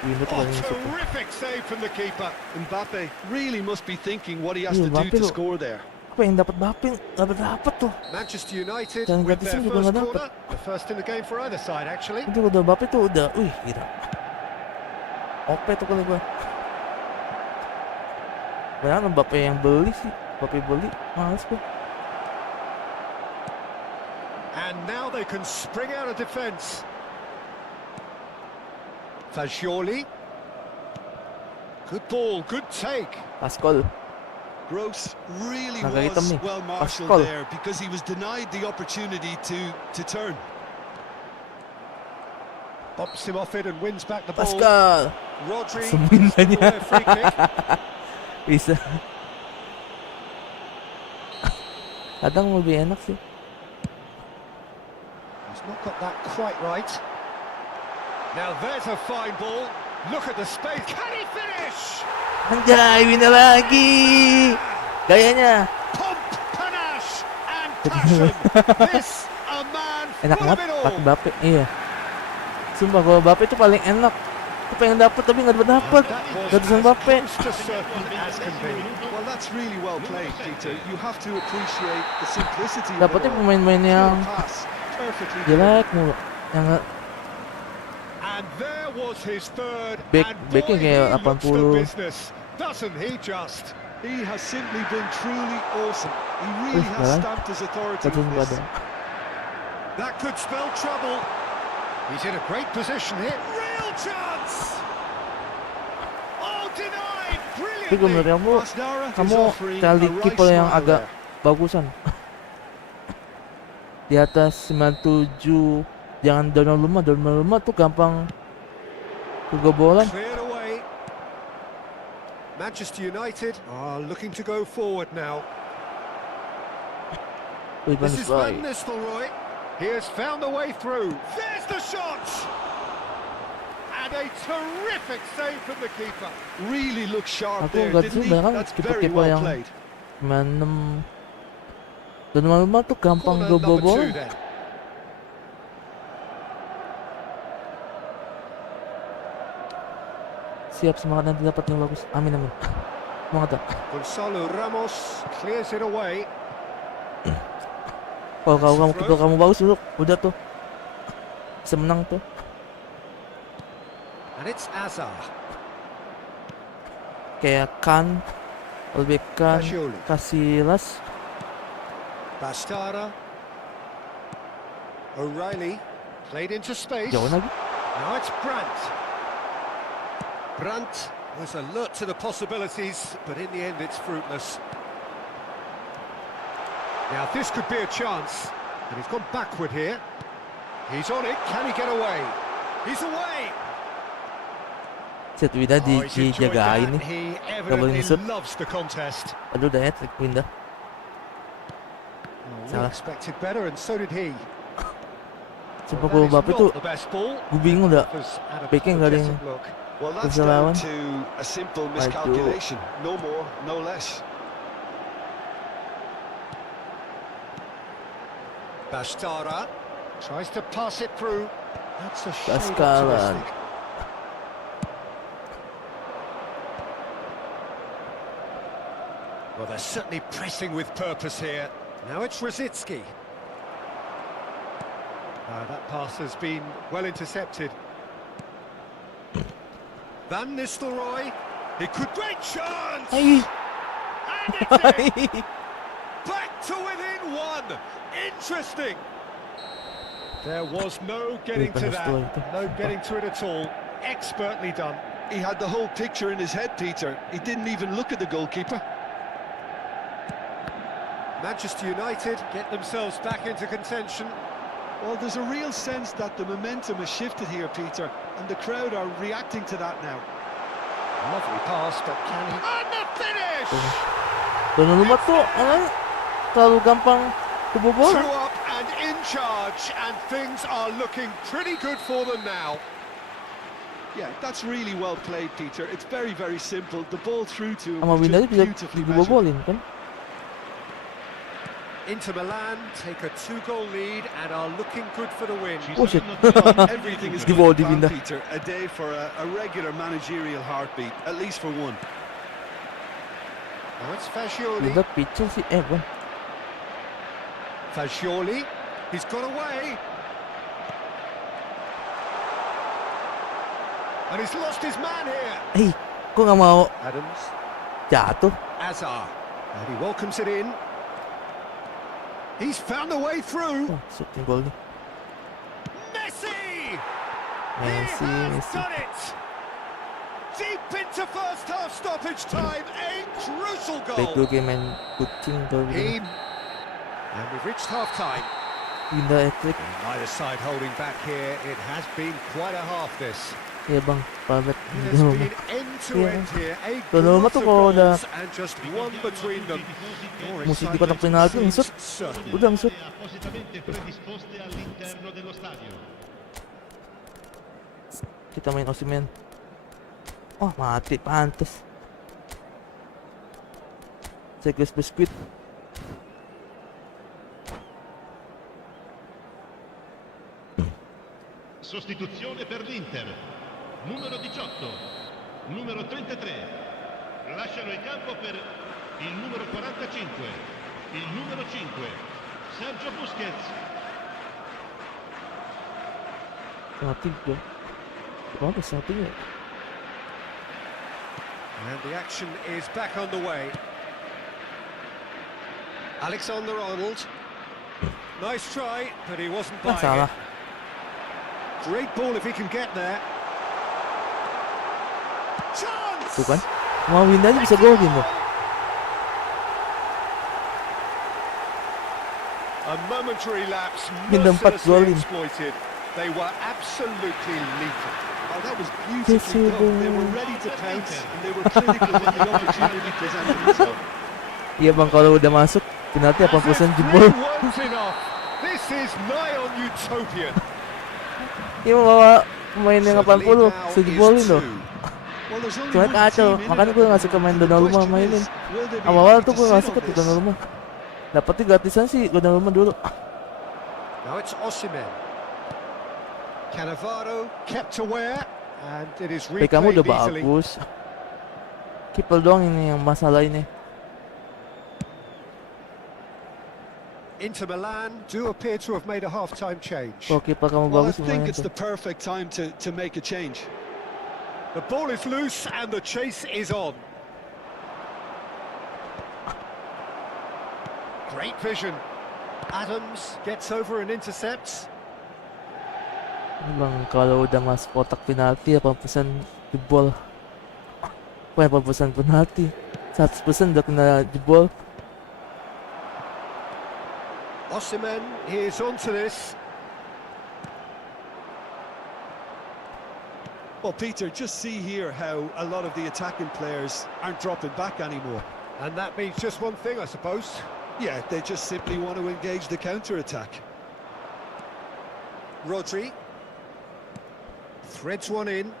Pindah tuh Oh, paling ngusut tuh. terrific save from the keeper. Mbappe really must be thinking what he has Iya, to do Mbappe to loh. score there. Apa yang dapat Bapin? Dapat tuh. Manchester United Dan with gratisnya their juga first nggak dapet. corner, the first in the game for either side actually. Itu udah Bapin tuh udah, gila. OP tuh kali gua. Padahal Mbappe yang beli sih. Mbappe beli, males gua. And now they can spring out of defence. Fascioli. Good ball, good take. Pascal. Gross really Naga hitam was nih. well marshalled Pascal. there because he was denied the opportunity to turn. Bops him off it and wins back the ball. Pascal. Rodri. Semuanya. Free kick. Bisa. Kadang lebih enak sih. He's not got that quite right. Now there's a fine ball. Look at the space. Can he finish? Anjay, win lagi. Gayanya. Pump, panache, and passion. This a man Enak full of banget it all. pakai Bape. Iya. Sumpah kalau Bape itu paling enak. Aku pengen dapet tapi nggak dapet. Gratisan Bape. Well, that's really well played, Peter. You have to appreciate the simplicity of it Dapetnya all. pemain-pemain yang Pure pass, perfectly jelek mulu. Yang And there was his third, Back- and backnya boy, kayak he looks the 80. business, doesn't he just? He has simply been truly awesome. He really Wih, has malah. stamped his authority gratisan with this. pada. That could spell trouble. He's in a great position here. Real chance. Oh, denied. Tapi gue menurut Brilliantly. Masnara is kamu offering cari a right kiper yang smile agak there. bagusan. Di atas 97. Jangan Donnarumma tuh gampang kegebolan. Cleared away. Manchester United are looking to go forward now. Wih, This is Van bagus. Nistelrooy. He has found the way through. There's the shot! And a terrific save from the keeper. Really looks sharp Aku there, nggak didn't he? suka kan That's very kiper-kiper well yang played. main Donnarumma tuh gampang Corner number 2 kebobolan. then. Siap, semangat nanti dapat yang bagus. Amin amin. Semangat. Gonzalo Ramos clears it away. Kalau kamu kiper kamu bagus dulu, udah tuh bisa menang tuh. And it's Azar. Kayak Kan, Olbekan, Fascioli. Casillas. Bastara. O'Reilly. Played into space. Jauh lagi. Now it's Brandt. Brandt was alert to the possibilities, but in the end it's fruitless. Now this could be a chance, and he's gone backward here. He's on it, can he get away? He's away! Set Winda Oh, he's enjoyed that. dijagain nih. He boleh evidently ngesut. loves the contest. Aduh, udah hat-trick Winda. Oh, we Salah. expected better, and so did he. Sumpah That kalau is Bape not tuh the best ball. gue bingung dah. Was at a Backnya nggak ada yang pathetic look. Well, that's bisa lawan. down to a simple miscalculation. No more, no less. Bastara tries to pass it through. That's a shade Bastara. optimistic. Well, they're certainly pressing with purpose here. Now it's Rosicki. That pass has been well intercepted. Van Nistelrooy. He could great chance. Ay! And it's in. Back to within one. Interesting. There was no getting to that. No getting to it at all. Expertly done. He had the whole picture in his head, Peter. He didn't even look at the goalkeeper. Manchester United get themselves back into contention. Well, there's a real sense that the momentum has shifted here, Peter, and the crowd are reacting to that now. Lovely pass, but can he? And the finish! Donnarumma tuh terlalu gampang Two kebobolan. up and in charge, and things are looking pretty good for them now. Yeah, that's really well played, Peter. It's very, very simple. The ball through to him Sama was Winda just bisa beautifully measured. dibobolin kan? Inter Milan take a 2-goal lead and are looking good for the win. Oh shit. Everything is Di going bawah to di plan, Winda. Peter. A day for a regular managerial heartbeat, at least for one. Now it's Fascioli. Winda pitching sih, bukan. Fascioli. He's got away. And he's lost his man here. Kok nggak mau Adams. jatuh? Azar. And he welcomes it in. He's found a way through. Oh, shooting goal nih. Messi! Messi, He has Messi. done it! Deep into first half stoppage time, a crucial Baik goal. dulu kayak main kucing kalau He... begini. And we've reached half time. Pindah hat-trick. Neither side holding back here. It has been quite a half this. Ya bang, pamit. It has been end to end here. A Donnarumma lot tuh of kalau udah goals and just one between them. More musik di excitement kotak penalti ngesut, seems certain. udah ngesut. appositamente predisposte all'interno dello stadio. Kita main Osimhen. Oh mati, pantes. Segres biskuit. Sostituzione per l'Inter. Numero 18, numero 33. Lasciano il campo per il numero 45, il numero 5, Sergio Busquets. Setengah tiga. Berapa satunya? And the action is back on the way. Alexander-Arnold. Nice try, but he wasn't Nah, buying salah. it. Great ball if he can get there. Chance! Tuh kan. Mau win aja bisa golin loh. A momentary lapse, Minta 4 mercilessly golin. exploited. They were absolutely lethal. Oh, that was beautifully done. They were ready to pounce, and they were clinical when the opportunity presented itself. Iya bang, kalau udah masuk penalti 80% As if jebol. 3 weren't enough. This is nigh on utopian. Iya bawa pemain yang So the 80 lead now sejebolin is loh. 2. Well, there's only Cuma one kacau, team in makanya it gue at gak the suka main moment. The Donnarumma question mainin. is, will they be Awal-awal happy tuh to gue sit gak on suka tuh this? Donnarumma. Dapetnya gratisan sih Donnarumma dulu. Now it's Osimhen. Cannavaro kept aware, and it is Kamu replayed udah easily. bagus. Kiper doang ini yang masalah ini. Inter Milan do appear to have made a half-time change. Kalau kiper kamu Well, I bagus think gimana it's tuh? the perfect time to make a change. The ball is loose and the chase is on. Great vision. Adams gets over and intercepts. Bang, kalau udah masuk kotak penalti 80% jebol. Bukan 80% penalti, 100% udah kena jebol. Osimhen, he is onto this. Well, Peter, just see here how a lot of the attacking players aren't dropping back anymore. And that means just one thing, I suppose. Yeah, they just simply want to engage the counter-attack. Rodri threads one in.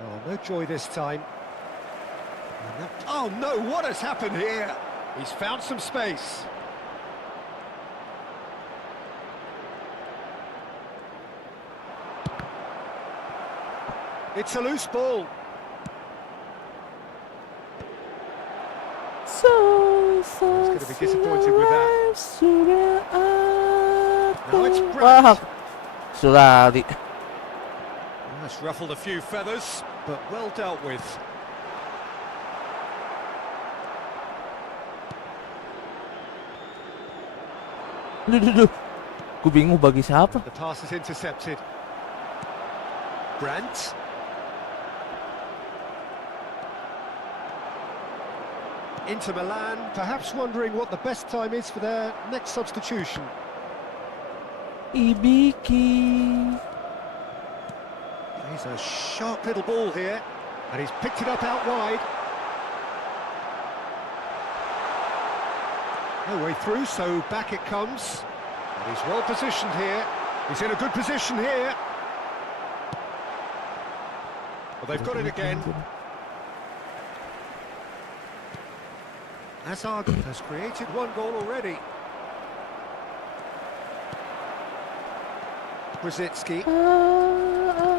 Oh, no joy this time. Oh no, what has happened here? He's found some space. It's a loose ball. He's gonna be disappointed with that. Now it's Wah, Brandt. Sulari. That's ruffled a few feathers, but well dealt with. Duh. Gue bingung bagi siapa. The pass is intercepted. Brandt. Inter Milan, perhaps wondering what the best time is for their next substitution. Ibiki. He's a sharp little ball here, and he's picked it up out wide. No way through, so back it comes. And he's well positioned here. He's in a good position here. Well, they've got it again. Hazard has created one goal already. Brzezinski.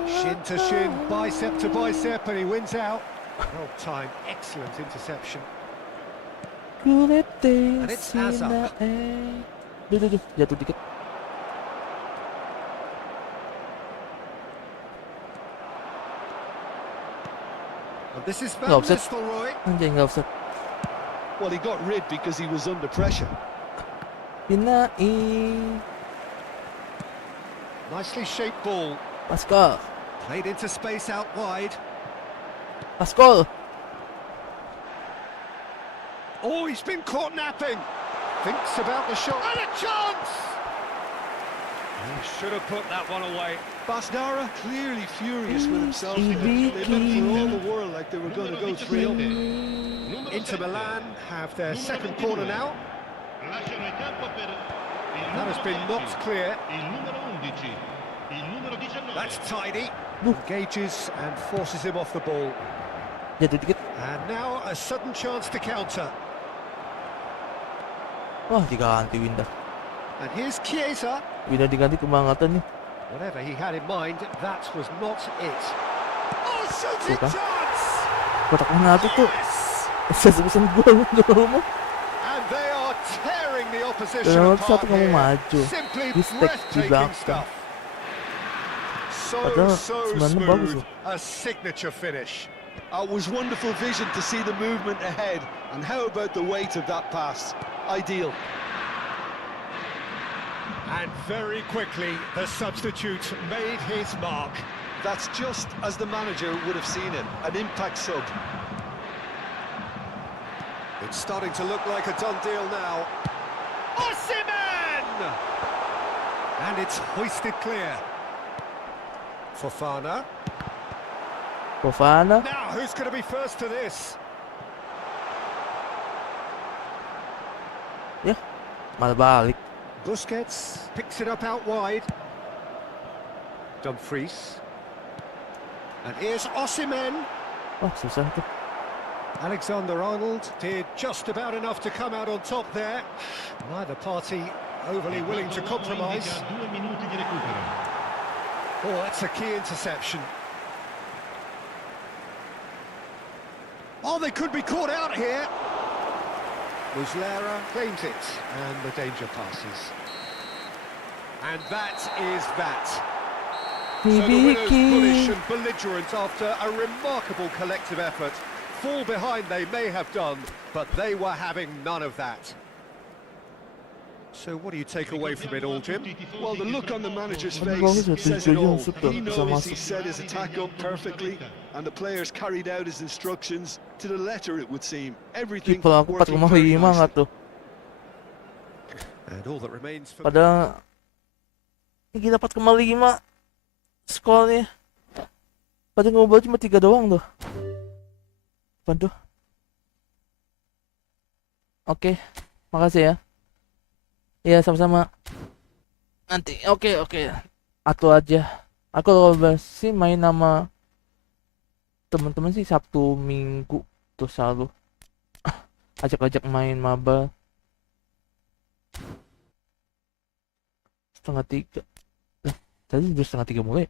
Shin to shin, bicep to bicep, and he wins out. Well timed, excellent interception. And it's Hazard. Duh, jatuh dikit. And this is Van No, offside. Nistelrooy. Anjay, nggak offset. Well, he got rid because he was under pressure. Pinai. Nicely shaped ball, Pascal. played into space out wide. Pascal. Oh, he's been caught napping. Thinks about the shot. And a chance! should have put that one away. Basnara clearly furious with himself there. They looked for all the world like they were going to go 3-up. Inter Milan have their second corner now. Lasciano il campo per il That has been knocked clear. il numero 11, il numero 19. That's tidy. Engages and forces him off the ball. Jatuh dikit. And now a sudden chance to counter. Wah, diganti Winda. And here's Chiesa. Winda diganti kebangatan nih. Whatever he had in mind, that was not it. Oh, shooting Suka. chance! Kotak mana tuh? Yes! Sesusun gol rumah. And they are tearing the opposition Ronaldo apart satu kamu here. maju. Simply Di stack di breathtaking belakang. stuff. Padahal So sebenarnya bagus smooth, loh. a signature finish. It was wonderful vision to see the movement ahead. And how about the weight of that pass? Ideal. And very quickly, the substitute made his mark. That's just as the manager would have seen it, an impact sub. It's starting to look like a done deal now. Osimhen! And it's hoisted clear. Fofana. Fofana. Now, who's going to be first to this? Ya, malah balik. Busquets picks it up out wide. Dumfries. And here's Osimhen. Wah, susah tuh. Alexander-Arnold did just about enough to come out on top there. Neither party overly willing to compromise. Indica 2 minuti di recupero. Oh, that's a key interception. Oh, they could be caught out here. Muslera claims it, and the danger passes. And that is that. So the winners bullish and belligerent after a remarkable collective effort. Fall behind they may have done, but they were having none of that. So what do you take away from it all, Jim? Well, the look on the manager's Bagus face ya, says it all. tujuh He bisa knows he masuk. set his attack up perfectly, and the players carried out his instructions to the letter, it would seem. Everything Kiper aku working very 4,5 nggak nicely. tuh? And all that remains for Padahal ini kita 4,5 skornya. Padahal ngobrol cuma 3 doang tuh. Waduh. Oke, makasih ya. Iya, sama-sama. Nanti, oke. Atur aja. Aku kalau sih main sama temen-temen sih Sabtu Minggu tuh selalu ajak-ajak main maba. 2:30. Tadi udah 2:30 mulai.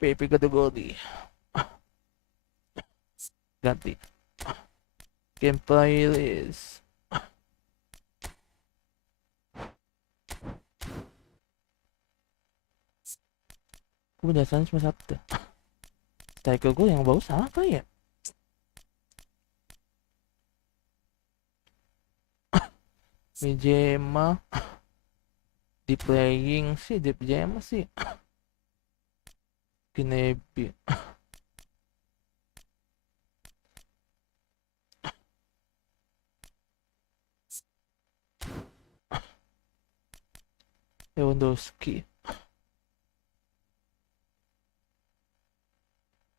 PP kategori. Ganti. Game playlist. Biasanya cuma satu. Striker gue yang bagus apa ya? Pijama di playing sih, di pijama sih. Kinebi. Lewandowski.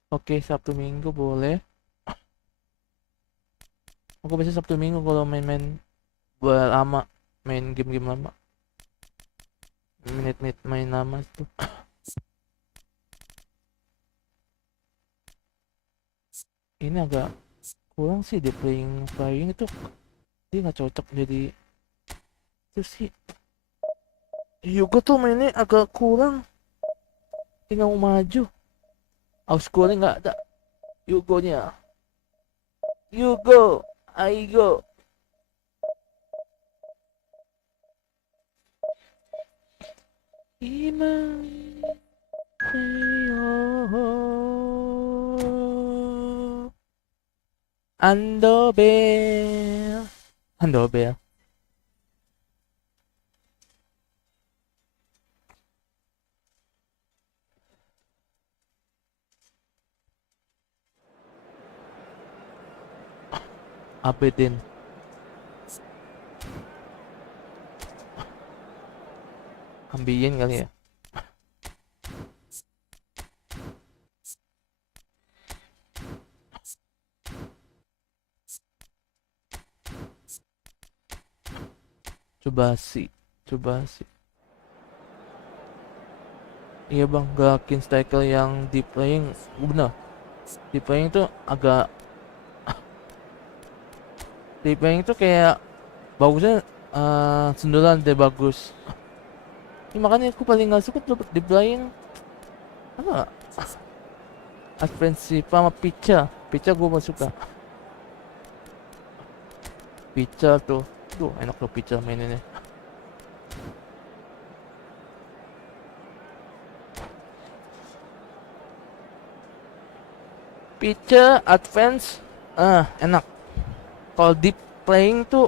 Oke, Sabtu Minggu boleh. Aku biasa Sabtu Minggu kalau main-main lama, main game-game lama. Menit-menit main lama itu. Ini agak kurang sih di playing itu. Dia nggak cocok jadi itu sih. Yugo tuh mainnya agak kurang. Tinggal mau maju. Outscoring nggak ada. Yugonya. Yugo, Aigo. Iman. Andobel. Abedin. Ambiyen kali ya. Coba sih. Iya bang, gerakin striker yang deep playing bener. Deep playing itu agak deep playing itu kayak bagusnya sundulan deh bagus. Ini makanya aku paling gak suka deep playing apa? Advansi sama pitcher gue gak suka. Pitcher tuh enak tuh pitcher maininnya. Pitcher advance enak. Kalau deep playing tuh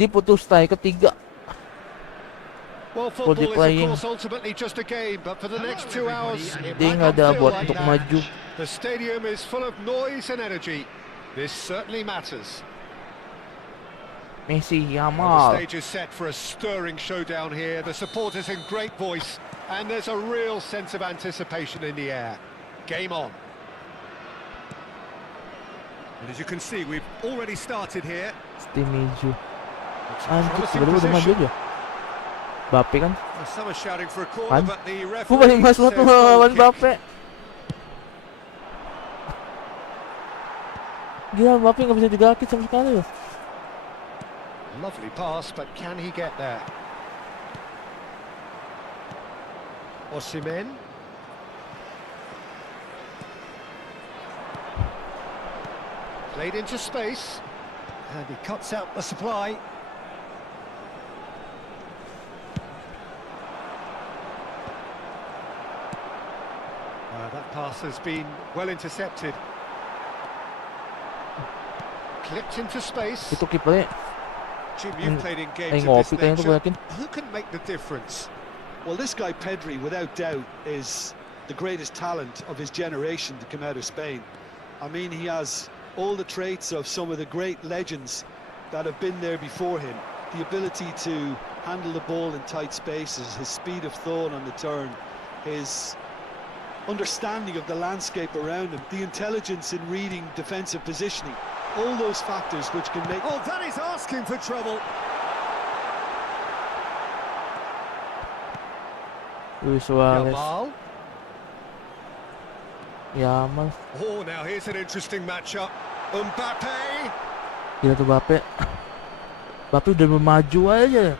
diputus stay ketiga. Well, football is of course ultimately just a game, but for the next 2 hours, it Dia might nggak not ada feel buat like untuk that. maju. The stadium is full of noise and energy. This certainly matters. Messi, Well, amal. the stage is set for a stirring showdown here. The supporters in great voice, and there's a real sense of anticipation in the air. Game on. And as you can see, we've already started here. Timiju. It's a Anjir, promising tiba-tiba udah maju position. aja. Bape kan? Well, some are shouting for a corner, Kan? but the Gue paling referee mas says banget goal lawan kick. Bape. Gila, Bape nggak bisa digakit sama sekali loh. Lovely pass, but can he get there? Osimhen. Played into space, and he cuts out the supply. That pass has been well intercepted. Clipped into space. Itu kipernya Jim, you've played in games of ngopi this kayaknya tuh gue nature. yakin. Who can make the difference? Well, this guy Pedri, without doubt, is the greatest talent of his generation to come out of Spain. I mean, he has all the traits of some of the great legends that have been there before him. The ability to handle the ball in tight spaces, his speed of thought on the turn, his understanding of the landscape around him, the intelligence in reading defensive positioning, all those factors which can make... Oh, that is asking for trouble. Luis Suarez. Amal. Ya amal. Oh, now here's an interesting matchup. Mbappe. Gila tuh Bape. Bape udah maju aja.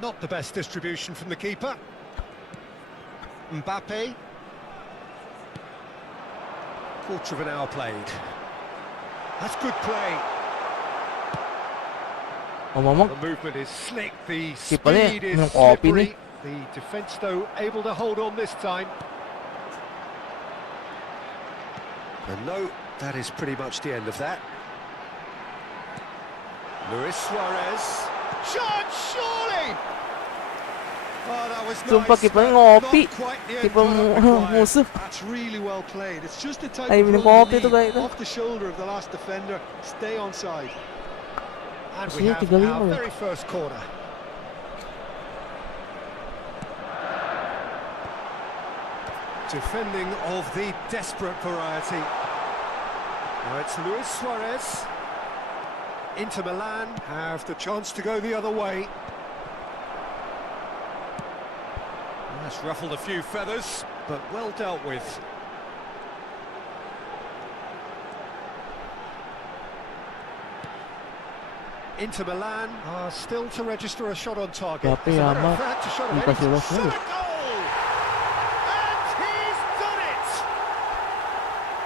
Not the best distribution from the keeper. Mbappe. Quarter of an hour played. That's good play. Ngomong-ngomong, The movement is slick, the Keepernya speed is minum kopi slippery. nih. The defence, though, able to hold on this time. And no, that is pretty much the end of that. Luis Suarez. Shot, surely! Oh, that was sumpah nice, kipernya but ngopi. not quite the end Kiper product required. musuh. That's really well played. It's just the type Ay, of minum run kopi you tuh need. kayak itu. Off the shoulder of the last defender, stay onside. And we Maksudnya have 35 our loh. very first corner. Defending of the desperate variety. Now it's Luis Suarez. Inter Milan have the chance to go the other way. That's ruffled a few feathers, but well dealt with. Inter Milan are still to register a shot on target. Tapi As a matter amat of fact, a shot of dikasih aim. los Shot dulu. a goal! And he's done it!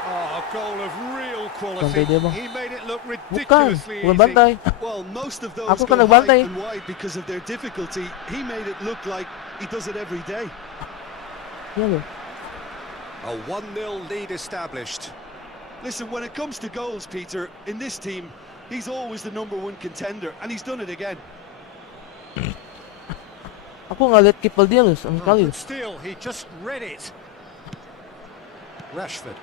Oh, a goal of real quality. Bantai dia, Bang. He made it look Bukan, ridiculously bukan easy. bantai. Well, most of those Aku go kena high bantai. and wide because of their difficulty. He made it look like he does it every day. Iya loh. A 1-0 lead established. Listen, when it comes to goals, Peter, in this team, he's always the #1 contender, and he's done it again. Aku nggak lihat kiper dia loh sama sekali. But still, he just read it. Rashford.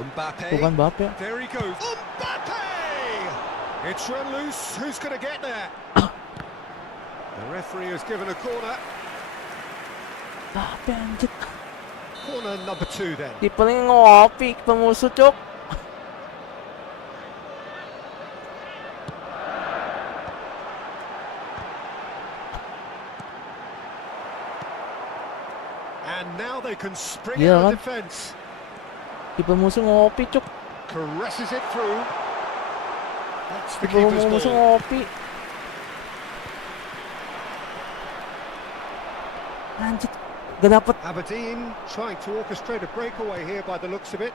Mbappe. Bukan Bape. There he goes. Mbappe! It's run loose. Who's going to get there? The referee has given a corner. Tapi anjir. Corner number 2 then. Di paling ngopi pemusuh cok. And now they can spring Yeah, out kan? of defence. Kiper musuh ngopi cok. Caresses it through. That's the Kiper keeper's musuh ball. ngopi. Anjir, gak dapet. Aberdeen trying to orchestrate a breakaway here by the looks of it.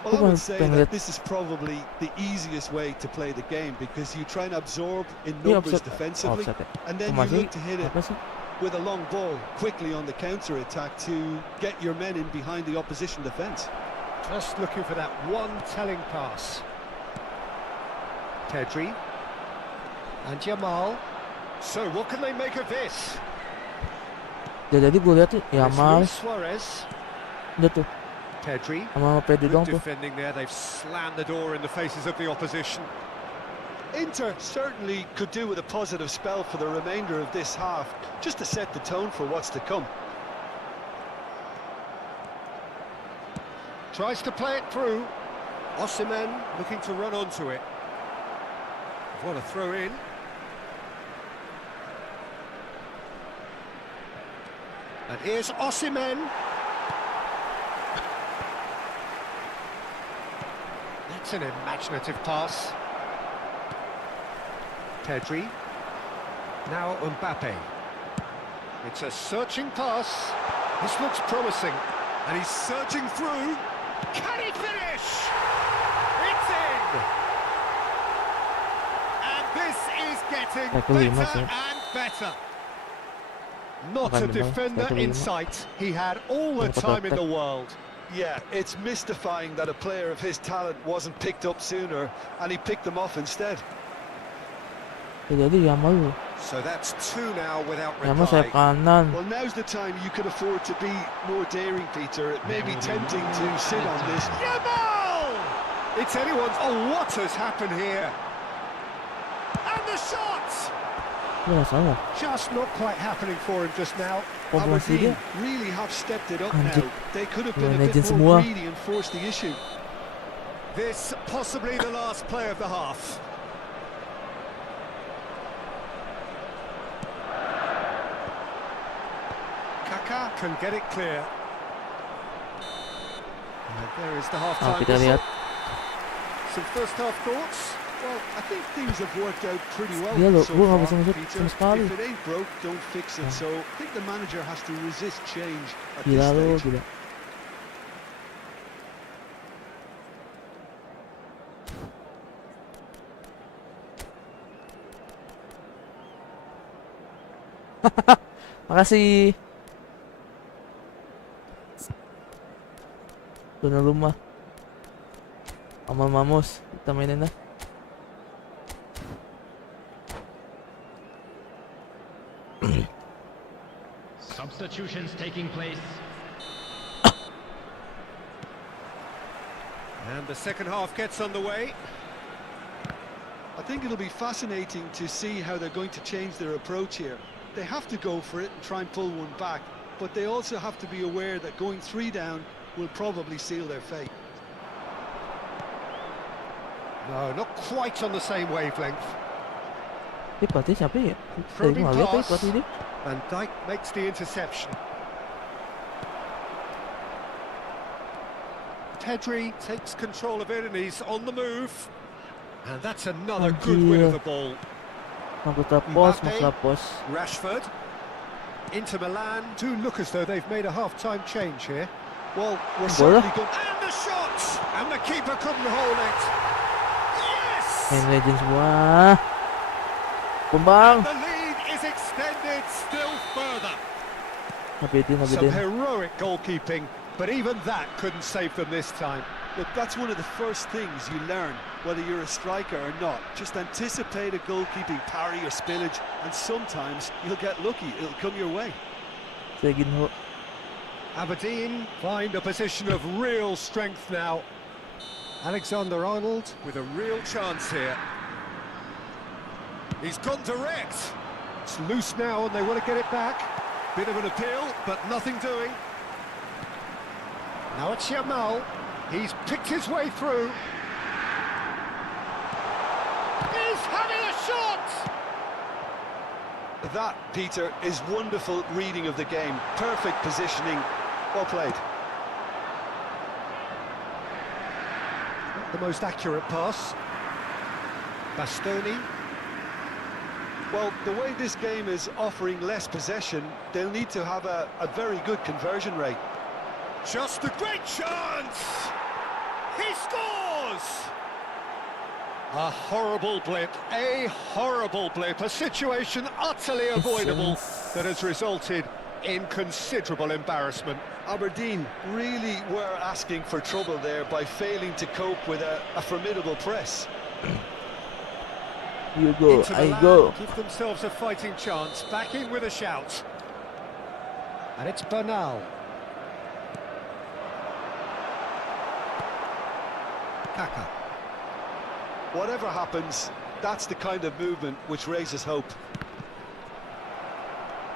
Well, I would say that this is probably the easiest way to play the game because you try and absorb in numbers defensively, and then you look to hit it with a long ball quickly on the counter-attack to get your men in behind the opposition defence. Just looking for that one telling pass. Pedri and Jamal. So what can they make of this? Jadi gue lihat tuh ya amal. Suarez. Udah tuh. Pedri. Sama Pedri dong tuh. Defending there, they've slammed the door in the faces of the opposition. Inter certainly could do with a positive spell for the remainder of this half, just to set the tone for what's to come. Tries to play it through. Osimhen looking to run onto it. What a throw in. And here's Osimhen. That's an imaginative pass. Pedri. Now Mbappe. It's a searching pass. This looks promising. And he's searching through. Can he finish? It's in! And this is getting better and better. Not a defender in sight. He had all the time in the world. Yeah, it's mystifying that a player of his talent wasn't picked up sooner, and he picked them off instead. Jadi Yamal. So that's 2 now without Yamal sayap reply. kanan. Well, now's the time you could afford to be more daring, Peter. It may be tempting to sit on this. Jamal! It's anyone's... Oh, what has happened here? And the shot! Iya salah. Just not quite happening for him just now. Absen dia. Really have stepped it up Anjir. now. They could have been a Legend bit semua. more greedy and forced the issue. This possibly the last play of the half. Kaka can get it clear. And there is the half-time kita whistle. lihat. Some first half thoughts? Well, I think things have worked out pretty well Dia loh, so gua nggak far, bisa masuk Peter. sama sekali. If it ain't broke, don't fix it. So I think the manager has to resist change at this Gila lo, stage. gila. Makasih. Tunan rumah. Amal mamus, kita mainin dah. Substitutions taking place. And the second half gets underway. I think it'll be fascinating to see how they're going to change their approach here. They have to go for it and try and pull one back, but they also have to be aware that going 3 down will probably seal their fate. No, not quite on the same wavelength. Pelatih siapa ya? Tadi Probing nggak lihat pass. pelatih dia. Van Dijk makes the interception. Pedri takes control of it and he's on the move. And that's another good win of the ball. Masuk pos, Mbappe. masuk pos. Rashford. Inter Milan do look as though they've made a half-time change here. Well, we're Bola. certainly good. And the shot! And the keeper couldn't hold it. Yes! Main legend semua. Kembang. The lead is extended still further. Abedin, Some Abedin. heroic goalkeeping, but even that couldn't save them this time. Look, that's one of the first things you learn, whether you're a striker or not. Just anticipate a goalkeeping parry or spillage, and sometimes you'll get lucky. It'll come your way. Seginho. Aberdeen find a position of real strength now. Alexander-Arnold with a real chance here. He's gone direct. It's loose now and they want to get it back. Bit of an appeal, but nothing doing. Now it's Amal. He's picked his way through. He's having a shot! That, Peter, is wonderful reading of the game. Perfect positioning. Well played. Not the most accurate pass. Bastoni. Well, the way this game is offering less possession, they'll need to have a very good conversion rate. Just a great chance! He scores! A horrible blip, a situation utterly avoidable that has resulted in considerable embarrassment. Aberdeen really were asking for trouble there by failing to cope with a formidable press. You go, Into I Milan, go. give themselves a fighting chance, back in with a shout. And it's Bernal. Kaka. Whatever happens, that's the kind of movement which raises hope.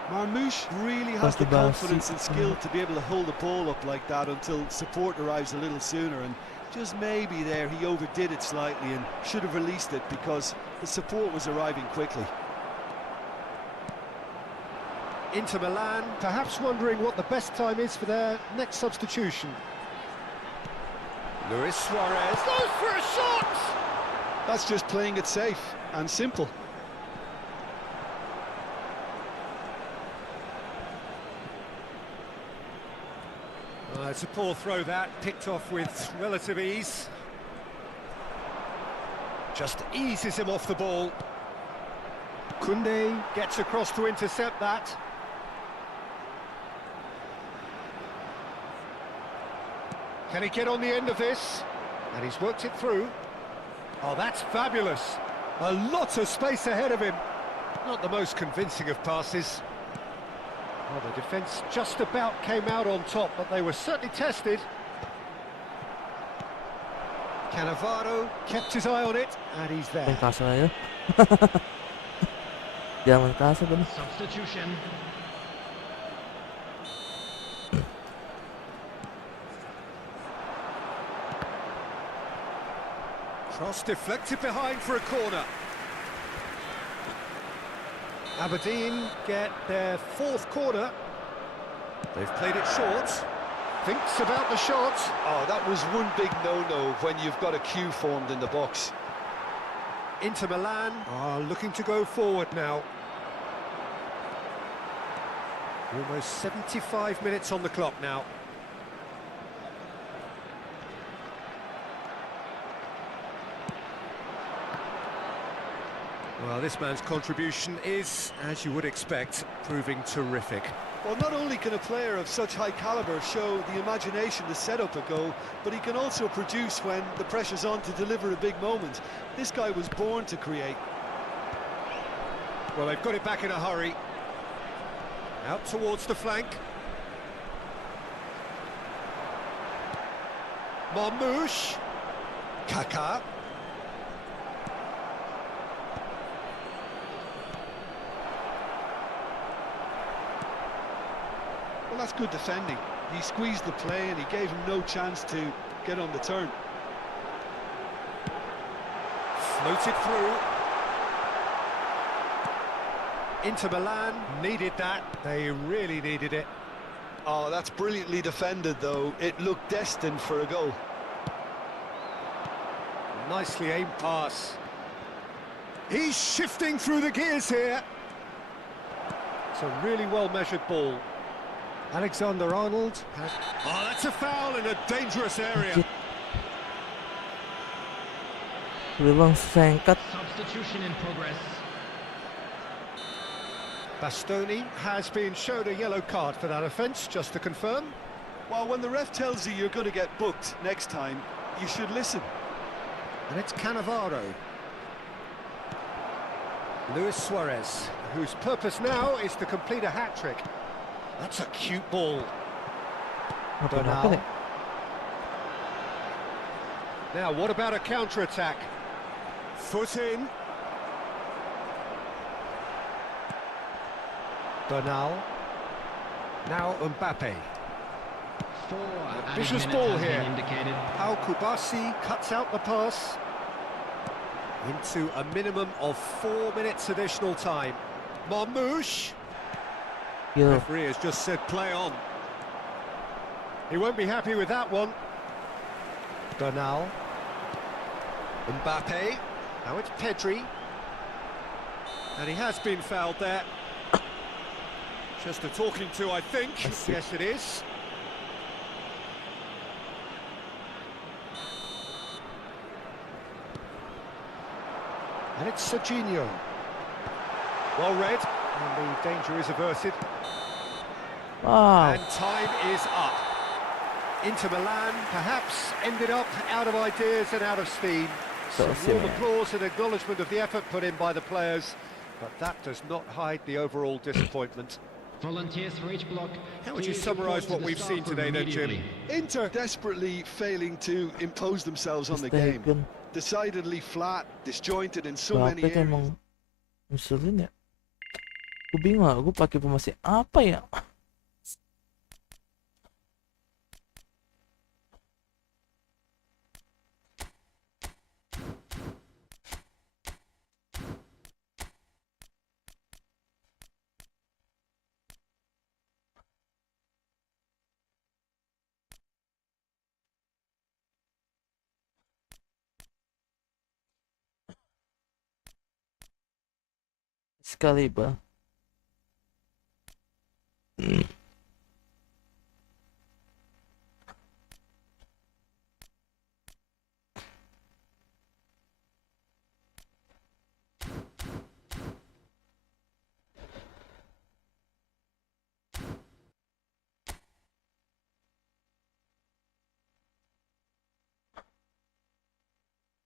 Marmouche really has the confidence and skill to be able to hold the ball up like that until support arrives a little sooner, and just maybe there he overdid it slightly and should have released it because the support was arriving quickly. Into Milan, perhaps wondering what the best time is for their next substitution. Luis Suarez goes for a shot! That's just playing it safe and simple. It's a poor throw that, picked off with relative ease. Just eases him off the ball. Koundé gets across to intercept that. Can he get on the end of this? And he's worked it through. Oh, that's fabulous. A lot of space ahead of him. Not the most convincing of passes. Well, the defence just about came out on top, but they were certainly tested. Cannavaro kept his eye on it, and he's there. Main kasar aja. Jangan kasar kan. Substitution. Cross deflected behind for a corner. Aberdeen get their fourth corner. They've played it short. Thinks about the shot. Oh, that was one big no-no when you've got a queue formed in the box. Inter Milan are looking to go forward now. Almost 75 minutes on the clock now. Well, this man's contribution is, as you would expect, proving terrific. Well, not only can a player of such high calibre show the imagination to set up a goal, but he can also produce when the pressure's on to deliver a big moment. This guy was born to create. Well, they've got it back in a hurry. Out towards the flank. Marmouche. Kaka. Well, that's good defending. He squeezed the play and he gave him no chance to get on the turn. Floated through. Inter Milan needed that. They really needed it. Oh, that's brilliantly defended, though. It looked destined for a goal. Nicely aimed pass. He's shifting through the gears here. It's a really well-measured ball. Alexander-Arnold. Oh, that's a foul in a dangerous area. Bilang sengkat. Substitution in progress. Bastoni has been shown a yellow card for that offence, just to confirm. Well, when the ref tells you you're going to get booked next time, you should listen. And it's Cannavaro. Luis Suarez, whose purpose now is to complete a hat-trick. That's a cute ball. Bernal. Now, what about a counter-attack? Foot in. Bernal. Now Mbappe. Four Vicious added ball minutes has here. been indicated. Pau Kubasi cuts out the pass. Into a minimum of 4 minutes additional time. Marmouche. Gila. Referee has just said play on. He won't be happy with that one. Bernal. Mbappe. Now it's Pedri. And he has been fouled there. Just a talking to, I think. I see. Yes, it is. And it's Serginho. Well read. And the danger is averted. Wow. And time is up. Inter Milan perhaps ended up out of ideas and out of steam. So Some warm Simeone. applause and acknowledgement of the effort put in by the players, but that does not hide the overall disappointment. Volunteers for each block. How would you please summarise report to what the we've staff seen room today then, Jim? immediately. Inter desperately failing to impose themselves on the game. Mistaken. Decidedly flat, disjointed in so many Bakit areas. emang Mussolini ya? Gue bingung, gue pakai pemakai apa ya? Sekali ba?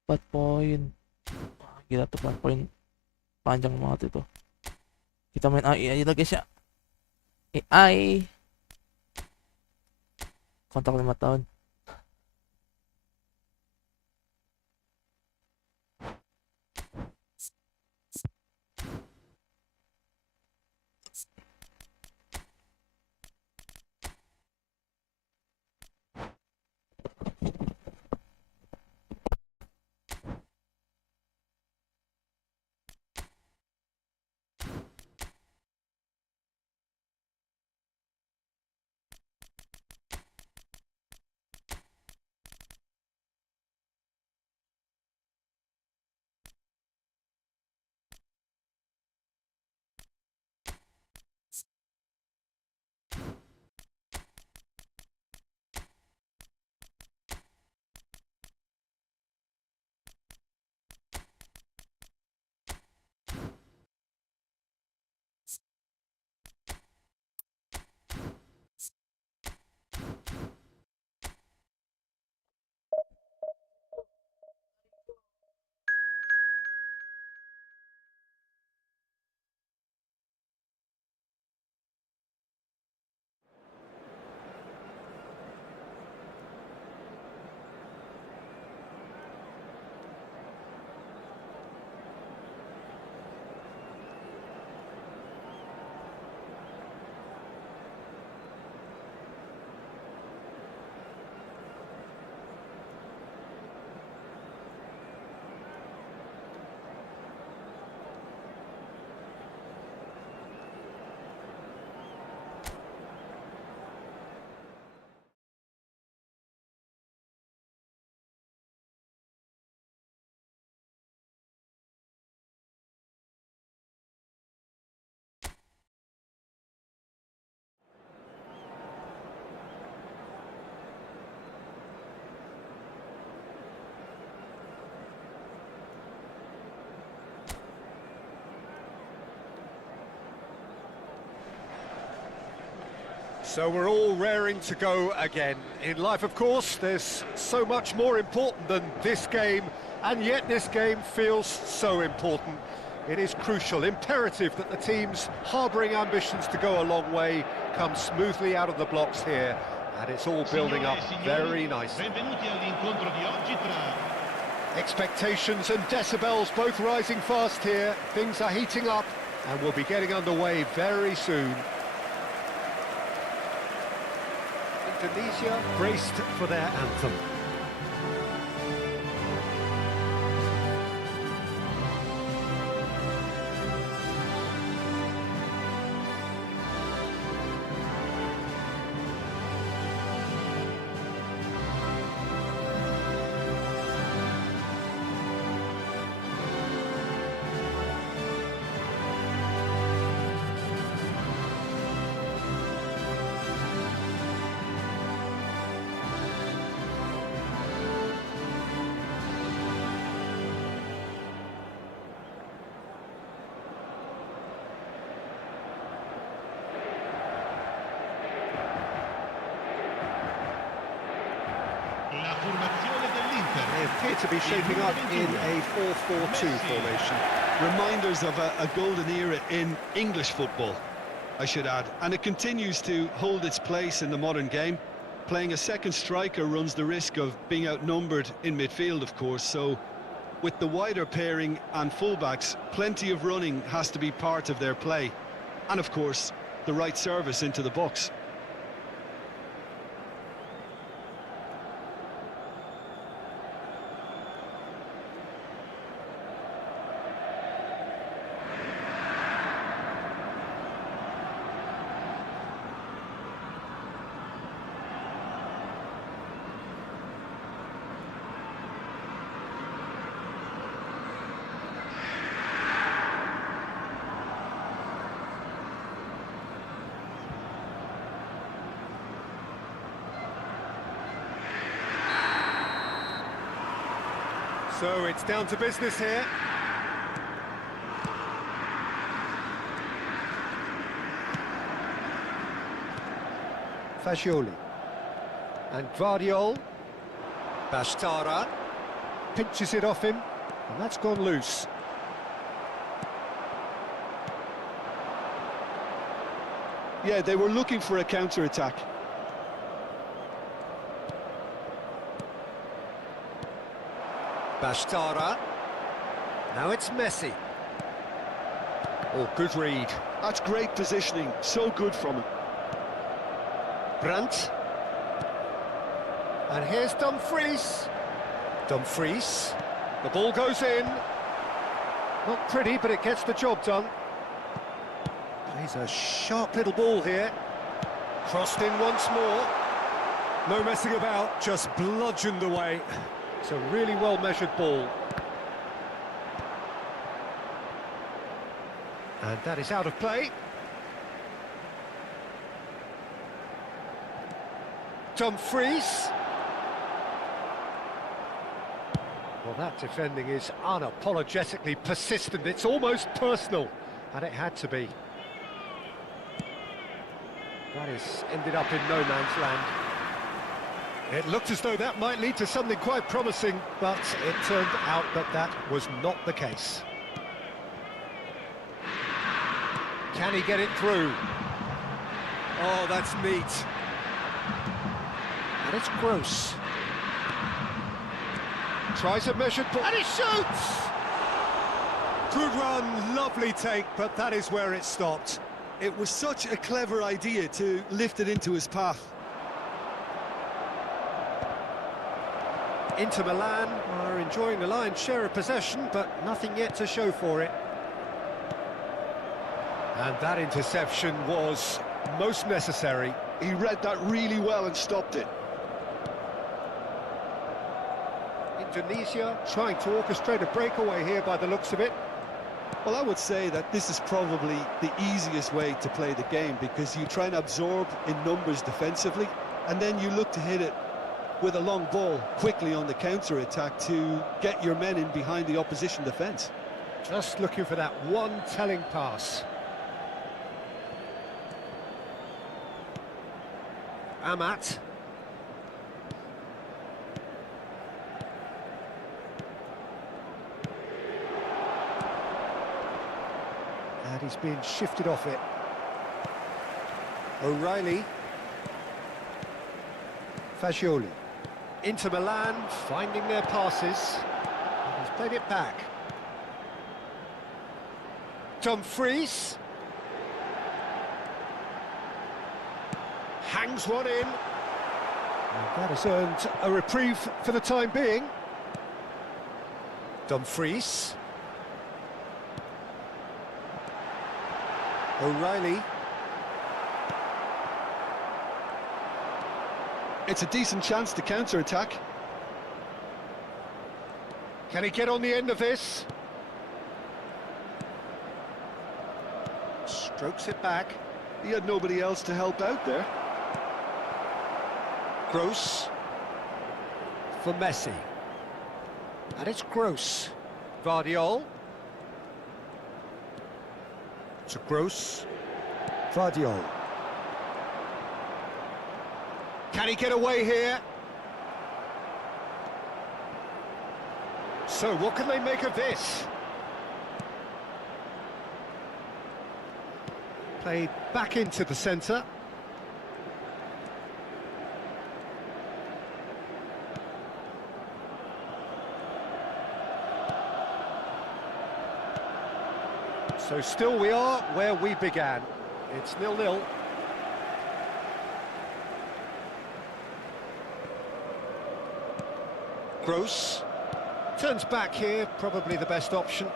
Empat poin. Wah, gila tuh 4 poin. Panjang banget itu. Kita main AI aja lah guys ya. AI. Kontrak 5 tahun. So we're all raring to go again. In life, of course, there's so much more important than this game, and yet this game feels so important. It is crucial, imperative that the teams harbouring ambitions to go a long way come smoothly out of the blocks here, and it's all building up very nicely. Benvenuti all'incontro di oggi tra Expectations and decibels both rising fast here. Things are heating up. And we'll be getting underway very soon. Indonesia braced for their anthem. La formazione dell'Inter. They appear to be shaping up in a 4-4-2 formation. Reminders of a golden era in English football, I should add. And it continues to hold its place in the modern game. Playing a second striker runs the risk of being outnumbered in midfield, of course, so with the wider pairing and fullbacks, plenty of running has to be part of their play. And of course, the right service into the box. So it's down to business here. Fagioli. And Guardiol. Bastara. Pinches it off him. And that's gone loose. Yeah, they were looking for a counter-attack. Bastara. Now it's Messi. Oh, good read. That's great positioning, so good from him. Brandt. And here's Dumfries. Dumfries. The ball goes in. Not pretty, but it gets the job done. Plays a sharp little ball here. Crossed in once more. No messing about, just bludgeoned away. It's a really well-measured ball. And that is out of play. Dumfries. Well, that defending is unapologetically persistent. It's almost personal, and it had to be. That has ended up in no man's land. It looked as though that might lead to something quite promising, but it turned out that that was not the case. Can he get it through? Oh, that's neat. And it's Gross. Tries a measured ball, and he shoots! Good run, lovely take, but that is where it stopped. It was such a clever idea to lift it into his path. Inter Milan are enjoying the lion's share of possession, but nothing yet to show for it. And that interception was most necessary. He read that really well and stopped it. Indonesia trying to orchestrate a breakaway here by the looks of it. Well, I would say that this is probably the easiest way to play the game, because you try and absorb in numbers defensively, and then you look to hit it with a long ball quickly on the counter-attack to get your men in behind the opposition defence. Just looking for that one telling pass. Amat. And he's being shifted off it. O'Reilly. Fagioli. Inter Milan finding their passes. He's played it back. Dumfries. Hangs one in. And that has earned a reprieve for the time being. Dumfries. O'Reilly. It's a decent chance to counter-attack. Can he get on the end of this? Strokes it back. He had nobody else to help out there. Gross. For Messi. And it's Gross. Vardiol. To Gross. Vardiol. Can he get away here? So, what can they make of this? Played back into the centre. So still we are where we began. It's 0-0. Gross. Turns back here, probably the best option.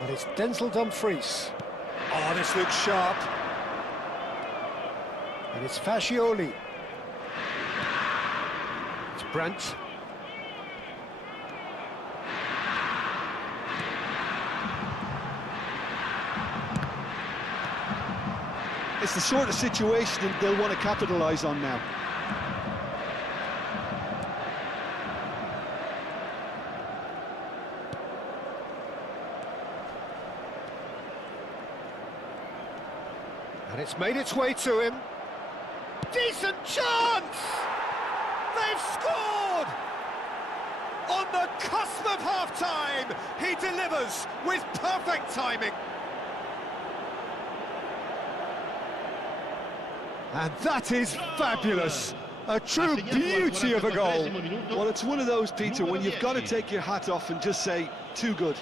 But it's Denzel Dumfries. Oh, this looks sharp. And it's Fascioli. It's Brandt. It's the sort of situation that they'll want to capitalise on now. And it's made its way to him. Decent chance! They've scored! On the cusp of half-time, he delivers with perfect timing. And that is fabulous. A true beauty of a goal. Well, it's one of those, Peter, when you've got to take your hat off and just say, too good.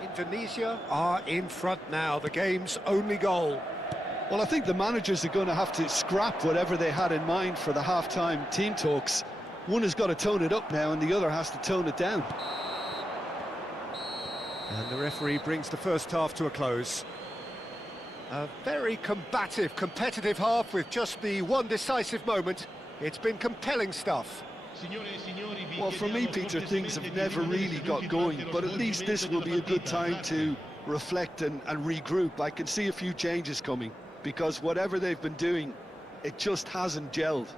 Indonesia are in front now, the game's only goal. Well, I think the managers are going to have to scrap whatever they had in mind for the half-time team talks. One has got to tone it up now and the other has to tone it down. And the referee brings the first half to a close. A very combative, competitive half with just the one decisive moment. It's been compelling stuff. Well, for me, Peter, things have never really got going, but at least this will be a good time to reflect and regroup. I can see a few changes coming, because whatever they've been doing, it just hasn't gelled.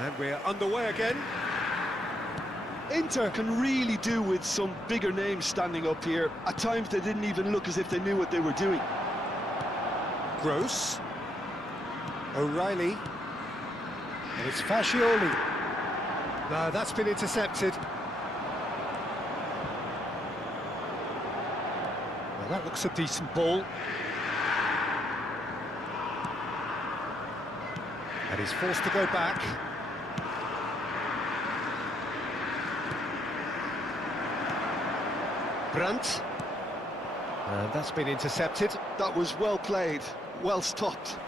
And we're underway again. Inter can really do with some bigger names standing up here. At times they didn't even look as if they knew what they were doing. Gross. O'Reilly. And it's Fascioli. No, that's been intercepted. Well, that looks a decent ball. And he's forced to go back. Brandt. And that's been intercepted. That was well played, well stopped.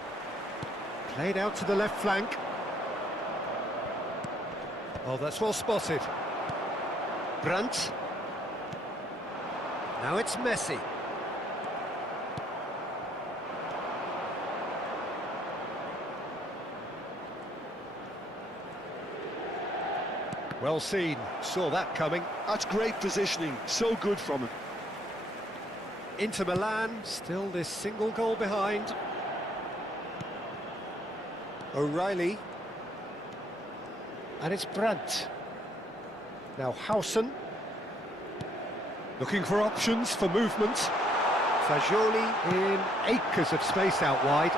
Played out to the left flank. Oh, that's well spotted. Brandt. Now it's Messi. Well seen, saw that coming. That's great positioning, so good from him. Inter Milan, still this single goal behind. O'Reilly. And it's Brandt. Now Hausen. Looking for options for movement. Fagioli in acres of space out wide.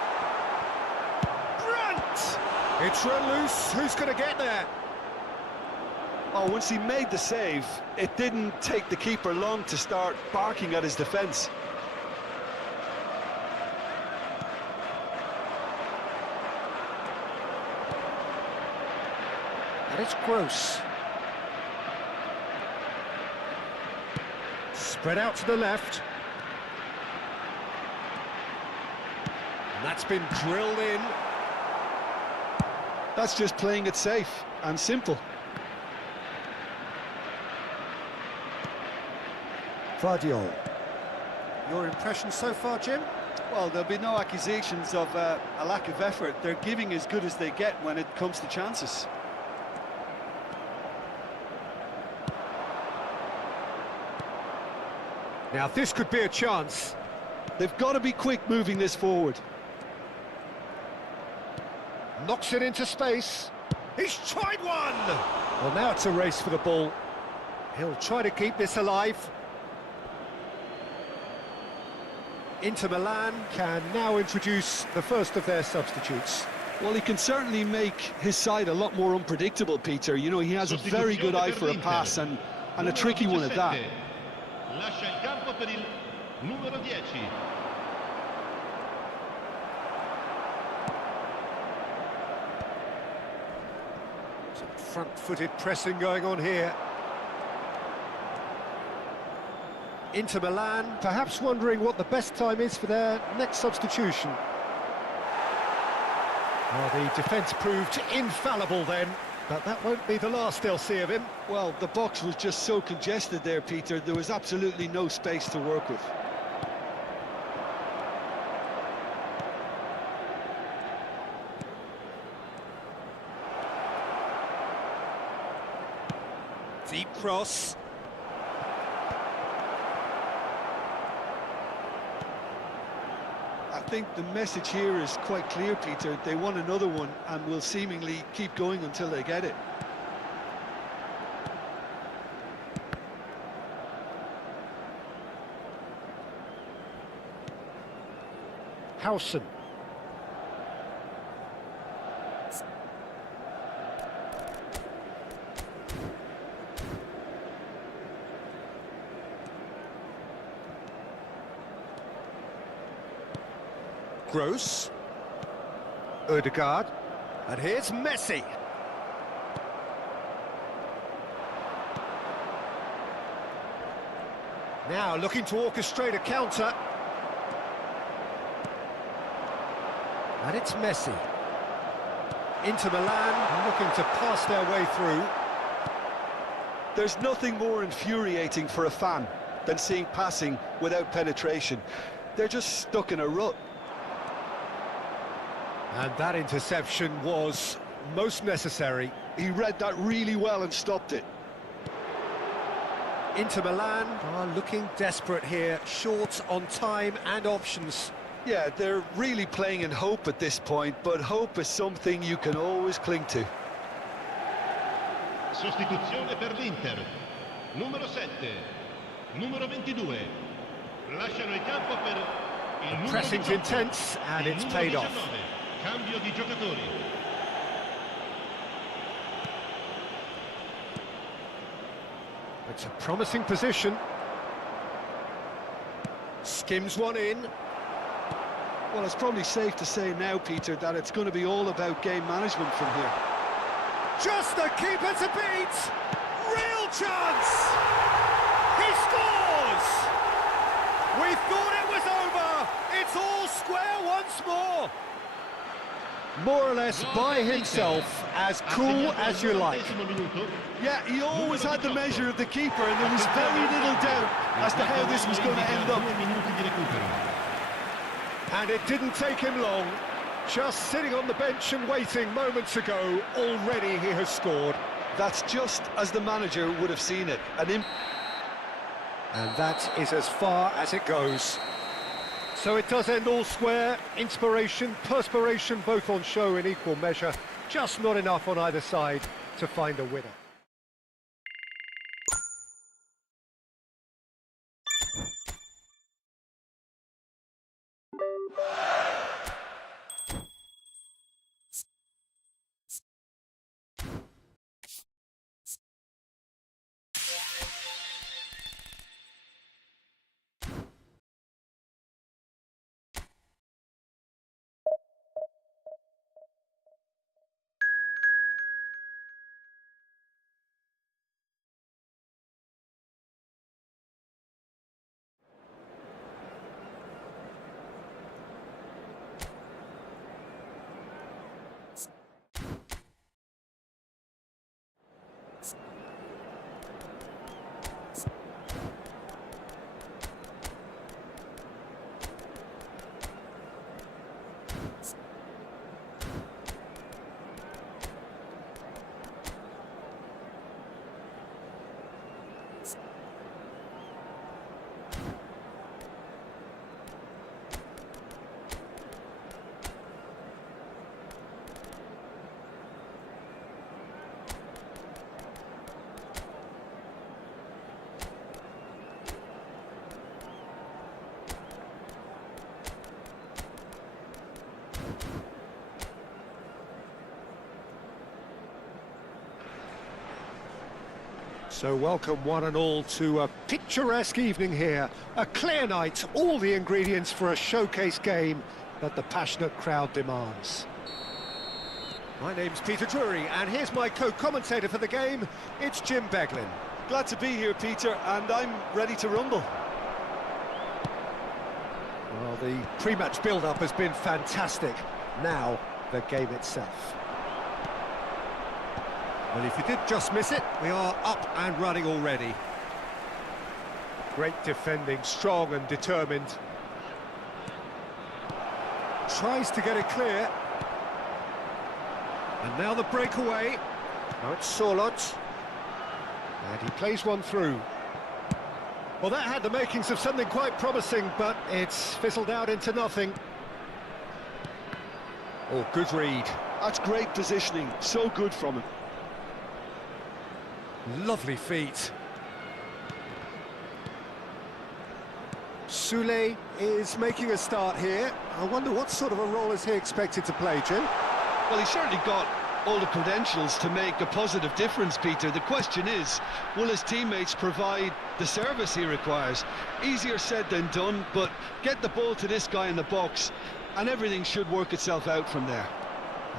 Brandt! It's run loose, who's going to get there? Oh, once he made the save, it didn't take the keeper long to start barking at his defence. And it's Gross. Spread out to the left. And that's been drilled in. That's just playing it safe and simple. Vardiol. Your impression so far, Jim? Well, there'll be no accusations of a lack of effort. They're giving as good as they get when it comes to chances. Now this could be a chance. They've got to be quick moving this forward. Knocks it into space. He's tried one! Well, now it's a race for the ball. He'll try to keep this alive. Inter Milan can now introduce the first of their substitutes. Well, he can certainly make his side a lot more unpredictable, Peter. You know, he has a very good eye for a pass and a tricky one at that. Lascia il campo per il numero 10. Some front-footed pressing going on here. Inter Milan, perhaps wondering what the best time is for their next substitution. Well, the defence proved infallible then, but that won't be the last they'll see of him. Well, the box was just so congested there, Peter. There was absolutely no space to work with. Deep cross. I think the message here is quite clear, Peter. They want another one and will seemingly keep going until they get it. Hausen. Gross. Odegaard. And here's Messi. Now looking to orchestrate a counter. And it's Messi. Inter Milan looking to pass their way through. There's nothing more infuriating for a fan than seeing passing without penetration. They're just stuck in a rut. And that interception was most necessary. He read that really well and stopped it. Inter Milan are looking desperate here, short on time and options. Yeah, they're really playing in hope at this point, but hope is something you can always cling to. Sostituzione per l'Inter. Numero 7, numero 22. Lasciano il campo per il numero 18. Pressing's intense and it's paid off. Cambio di giocatori. It's a promising position. Skims one in. Well, it's probably safe to say now, Peter, that it's going to be all about game management from here. Just the keeper to beat! Real chance! He scores! We thought it was over! It's all square once more! More or less by himself, as cool as you like. Yeah, he always had the measure of the keeper, and there was very little doubt as to how this was going to end up. And it didn't take him long. Just sitting on the bench and waiting moments ago, already he has scored. That's just as the manager would have seen it. And that is as far as it goes. So it does end all square. Inspiration, perspiration, both on show in equal measure. Just not enough on either side to find a winner. So welcome one and all to a picturesque evening here. A clear night, all the ingredients for a showcase game that the passionate crowd demands. My name's Peter Drury, and here's my co-commentator for the game, it's Jim Beglin. glad to be here, Peter, and I'm ready to rumble. Well, the pre-match build-up has been fantastic. Now, the game itself. Well, if you did just miss it, we are up and running already. Great defending, strong and determined. Tries to get it clear. And now the breakaway. Now it's Sorlot. And he plays one through. Well, that had the makings of something quite promising, but it's fizzled out into nothing. Oh, good read. That's great positioning, so good from him. Lovely feet. Soulé is making a start here. I wonder what sort of a role is he expected to play, Jim? Well, he's certainly got all the credentials to make a positive difference, Peter. The question is, will his teammates provide the service he requires? Easier said than done, but get the ball to this guy in the box and everything should work itself out from there.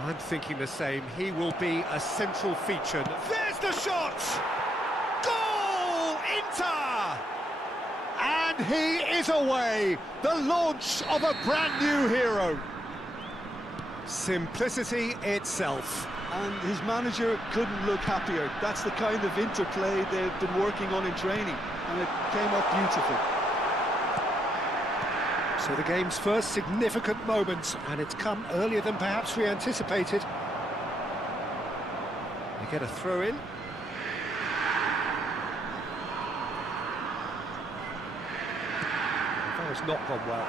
I'm thinking the same. He will be a central feature. There's the shot! Goal! Inter! And he is away! The launch of a brand new hero. Simplicity itself. And his manager couldn't look happier. That's the kind of interplay they've been working on in training, and it came up beautifully. So the game's first significant moment, and it's come earlier than perhaps we anticipated. They get a throw in. That has not gone well.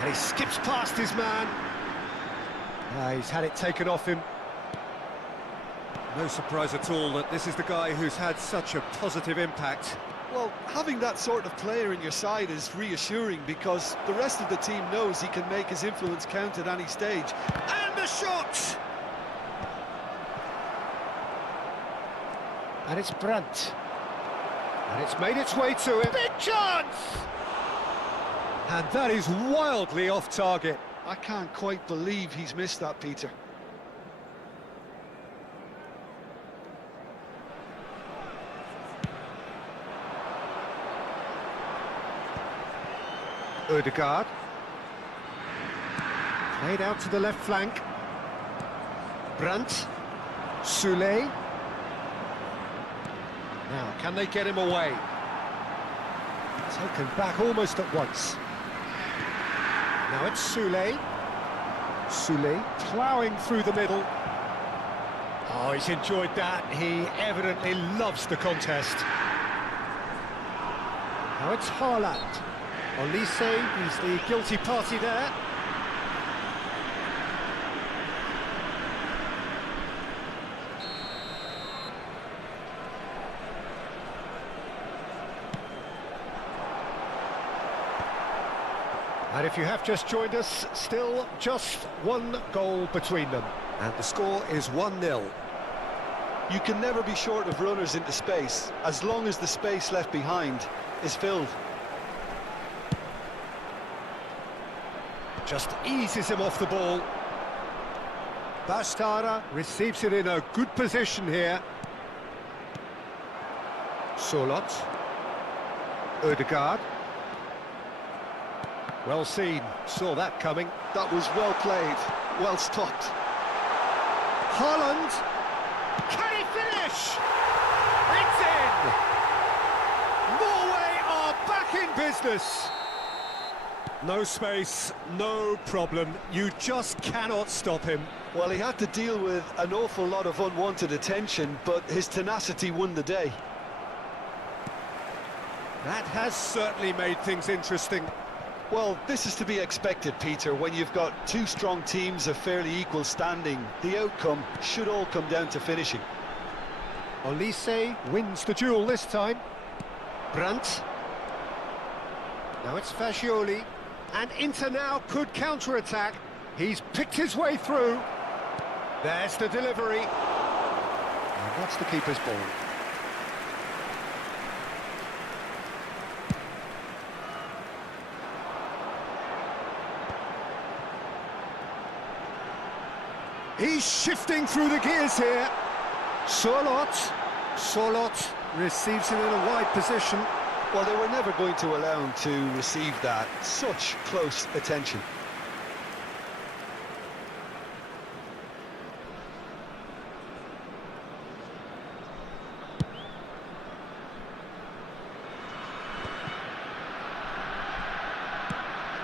And he skips past his man. He's had it taken off him. No surprise at all that this is the guy who's had such a positive impact. Well, having that sort of player in your side is reassuring because the rest of the team knows he can make his influence count at any stage. And the shot! And it's Brandt. And it's made its way to him. Big chance! And that is wildly off target. I can't quite believe he's missed that, Peter. Ødegaard. Played out to the left flank. Brandt. Soulé. Now, can they get him away? Taken back almost at once. Now it's Soulé. Soulé ploughing through the middle. Oh, he's enjoyed that. He evidently loves the contest. Now it's Haaland. Olise, he's the guilty party there. And if you have just joined us, still just one goal between them. And the score is 1-0. You can never be short of runners into space, as long as the space left behind is filled. Just eases him off the ball. Bastara receives it in a good position here. Solot. Ødegaard. Well seen, saw that coming. That was well played, well stopped. Haaland. Can he finish? It's in! Norway are back in business. No space, no problem. You just cannot stop him. Well, he had to deal with an awful lot of unwanted attention, but his tenacity won the day. That has certainly made things interesting. Well, this is to be expected, Peter. When you've got two strong teams of fairly equal standing, the outcome should all come down to finishing. Olise wins the duel this time. Brandt. Now it's Fascioli. And Inter now could counter-attack. He's picked his way through. There's the delivery. And that's the keeper's ball. He's shifting through the gears here. Solot receives him in a wide position. Well, they were never going to allow him to receive that. Such close attention.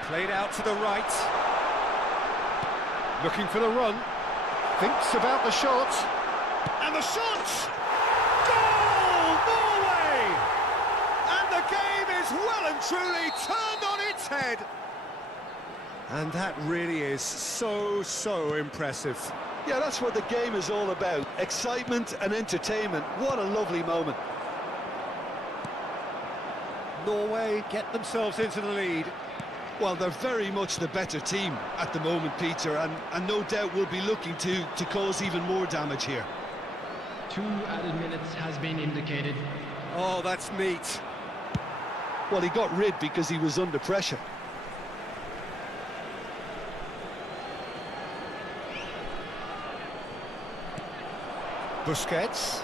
Played out to the right. Looking for the run. Thinks about the shot. And the shot! Goal! Norway! And the game is well and truly turned on its head. And that really is so impressive. Yeah, that's what the game is all about. Excitement and entertainment. What a lovely moment. Norway get themselves into the lead. Well, they're very much the better team at the moment, Peter, and no doubt will be looking to cause even more damage here. 2 added minutes has been indicated. Oh, that's neat. Well, he got rid because he was under pressure. Busquets.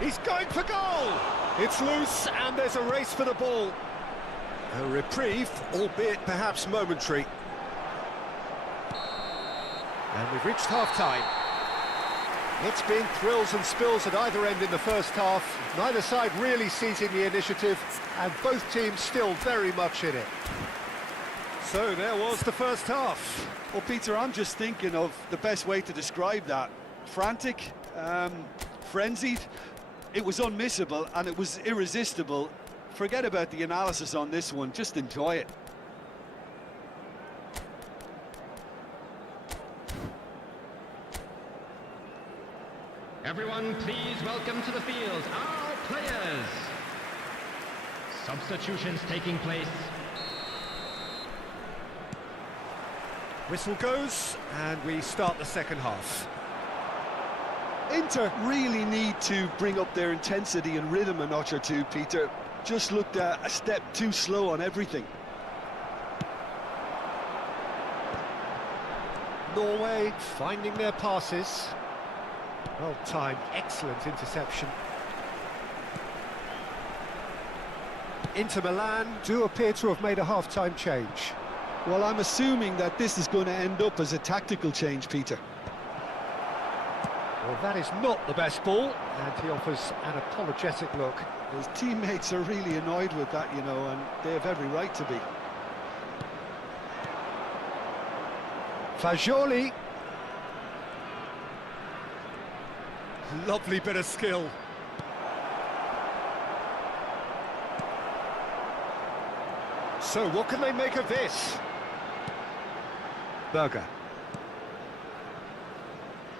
He's going for goal! It's loose and there's a race for the ball. A reprieve, albeit perhaps momentary. And we've reached half-time. It's been thrills and spills at either end in the first half. Neither side really seizing the initiative, and both teams still very much in it. So there was the first half. Well, Peter, I'm just thinking of the best way to describe that. Frantic, frenzied. It was unmissable and it was irresistible. Forget about the analysis on this one, just enjoy it. Everyone, please welcome to the field our players. Substitutions taking place. Whistle goes, and we start the second half. Inter really need to bring up their intensity and rhythm a notch or two, Peter. Just looked a step too slow on everything. Norway finding their passes. Well timed, excellent interception. Inter Milan do appear to have made a half-time change. Well, I'm assuming that this is going to end up as a tactical change, Peter. Well, that is not the best ball, and he offers an apologetic look. His teammates are really annoyed with that, you know, and they have every right to be. Fagioli. Lovely bit of skill. So, what can they make of this? Berger.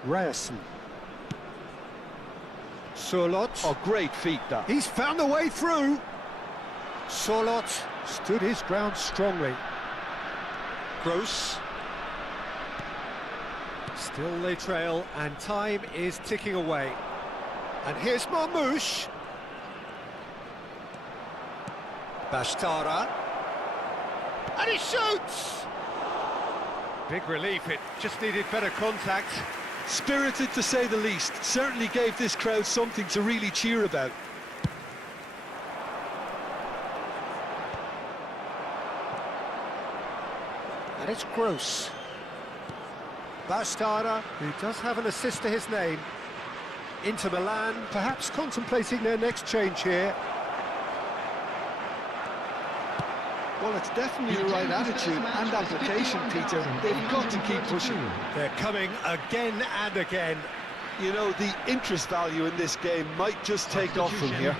Ryerson. Surlot. Oh, great feat, that. He's found a way through. Surlot stood his ground strongly. Gross. Still they trail, and time is ticking away. And here's Marmoush. Bashtara. And he shoots! Big relief, it just needed better contact. Spirited, to say the least. Certainly gave this crowd something to really cheer about. And it's Gross. Bastarda, who does have an assist to his name. Inter Milan, perhaps contemplating their next change here. Well, it's definitely the right attitude and application, Peter. They've got to keep pushing. They're coming again and again. You know, the interest value in this game might just take off from here.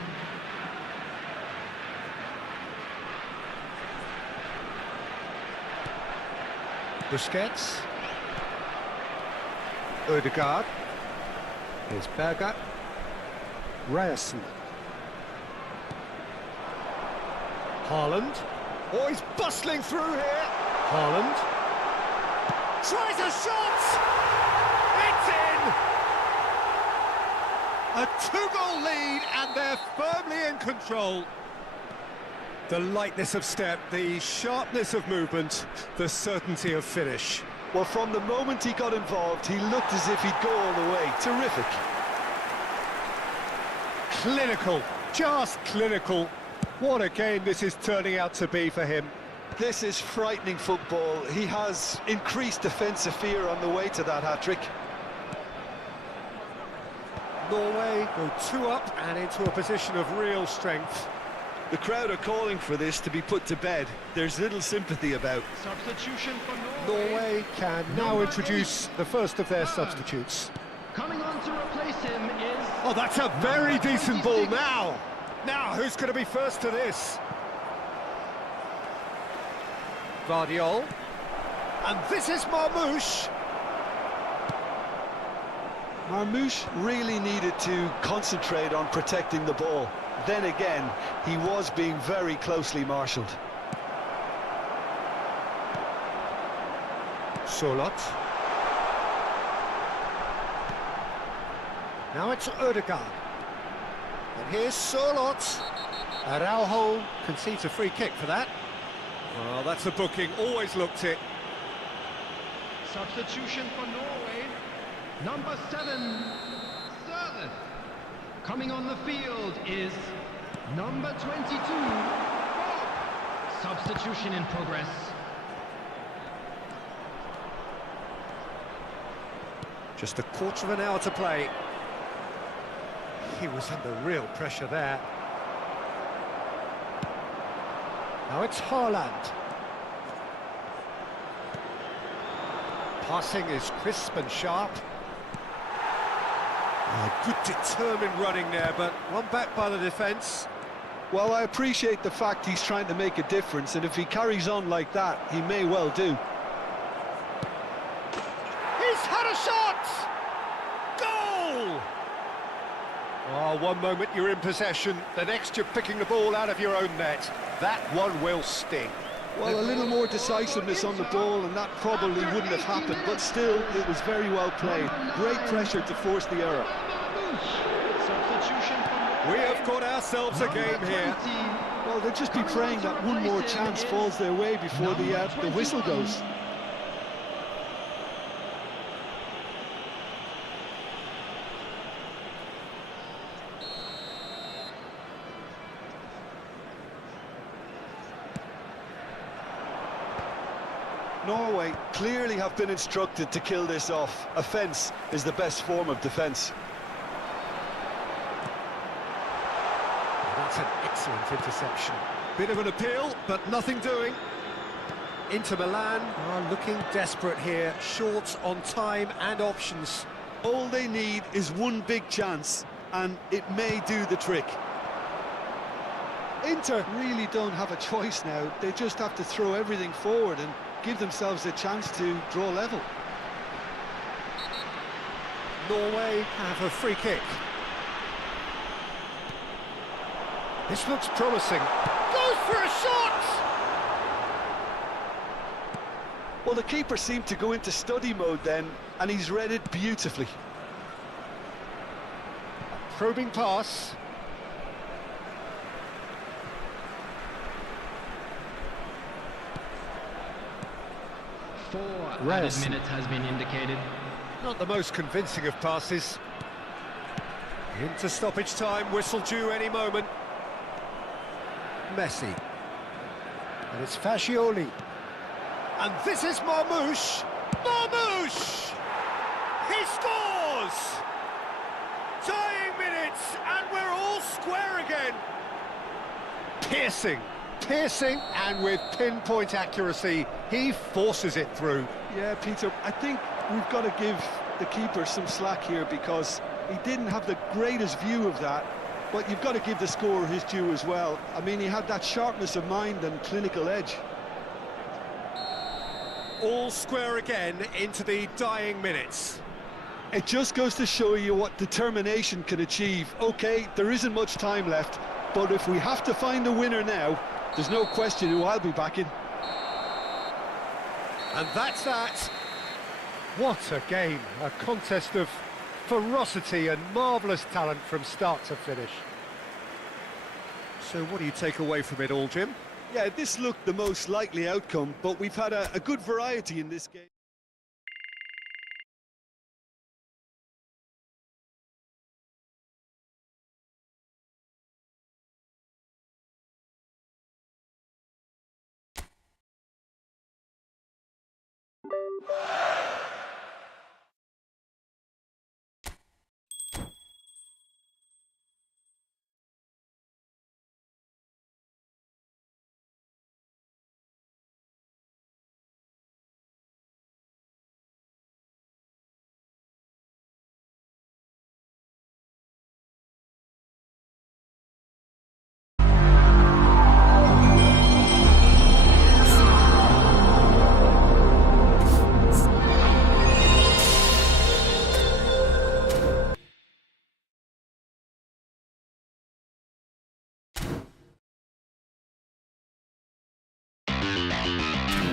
Busquets. Ødegaard. Here's Berger. Ryerson. Haaland. Oh, he's bustling through here. Haaland. Tries a shot! It's in! A two-goal lead, and they're firmly in control. The lightness of step, the sharpness of movement, the certainty of finish. Well, from the moment he got involved, he looked as if he'd go all the way. Terrific. Clinical, just clinical. What a game this is turning out to be for him. This is frightening football. He has increased defensive fear on the way to that hat-trick. Norway go 2 up and into a position of real strength. The crowd are calling for this to be put to bed. There's little sympathy about. Substitution for Norway can now introduce the first of their substitutes. Coming on to replace him is... Oh, that's a very decent ball now. Now, who's going to be first to this? Vardiol. And this is Marmoush. Marmoush really needed to concentrate on protecting the ball. Then again, he was being very closely marshalled. Surlot. Now it's Ødegaard. And here's Surlot. Araujo concedes a free kick for that. Well, that's a booking, always looked it. Substitution for Norway, number 7, Sørloth. Coming on the field is number 22, substitution in progress. Just a quarter of an hour to play. He was under real pressure there. Now it's Haaland. Passing is crisp and sharp. Good determined running there, but one back by the defence. Well, I appreciate the fact he's trying to make a difference, and if he carries on like that, he may well do. He's had a shot! Goal! Oh, one moment you're in possession, the next you're picking the ball out of your own net. That one will sting. Well, a little more decisiveness on the ball and that probably wouldn't have happened, but still, it was very well played. Great pressure to force the error. Substitution from We have got ourselves a game here. Well, they'll just be praying that one more chance falls their way before the whistle goes. Norway clearly have been instructed to kill this off. Offence is the best form of defence. That's an excellent interception. Bit of an appeal, but nothing doing. Inter Milan are looking desperate here, short on time and options. All they need is one big chance, and it may do the trick. Inter really don't have a choice now. They just have to throw everything forward and give themselves a chance to draw level. Norway have a free kick. This looks promising. Goes for a shot! Well, the keeper seemed to go into study mode then, and he's read it beautifully. Probing pass. Four added minutes has been indicated. Not the most convincing of passes. Into stoppage time, whistle due any moment. Messi. And it's Fascioli. And this is Marmoush. Marmoush! He scores! Dying minutes, and we're all square again. Piercing, and with pinpoint accuracy, he forces it through. Yeah, Peter, I think we've got to give the keeper some slack here because he didn't have the greatest view of that, but you've got to give the scorer his due as well. I mean, he had that sharpness of mind and clinical edge. All square again into the dying minutes. It just goes to show you what determination can achieve. OK, there isn't much time left, but if we have to find a winner now, there's no question who I'll be backing. And that's that. What a game, a contest of ferocity and marvellous talent from start to finish. So what do you take away from it all, Jim? Yeah, this looked the most likely outcome, but we've had a good variety in this game.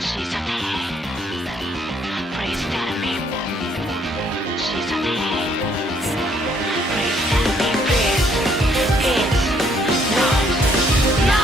She's a man. Please tell me. She's a man. Please tell me, please. It's not. No!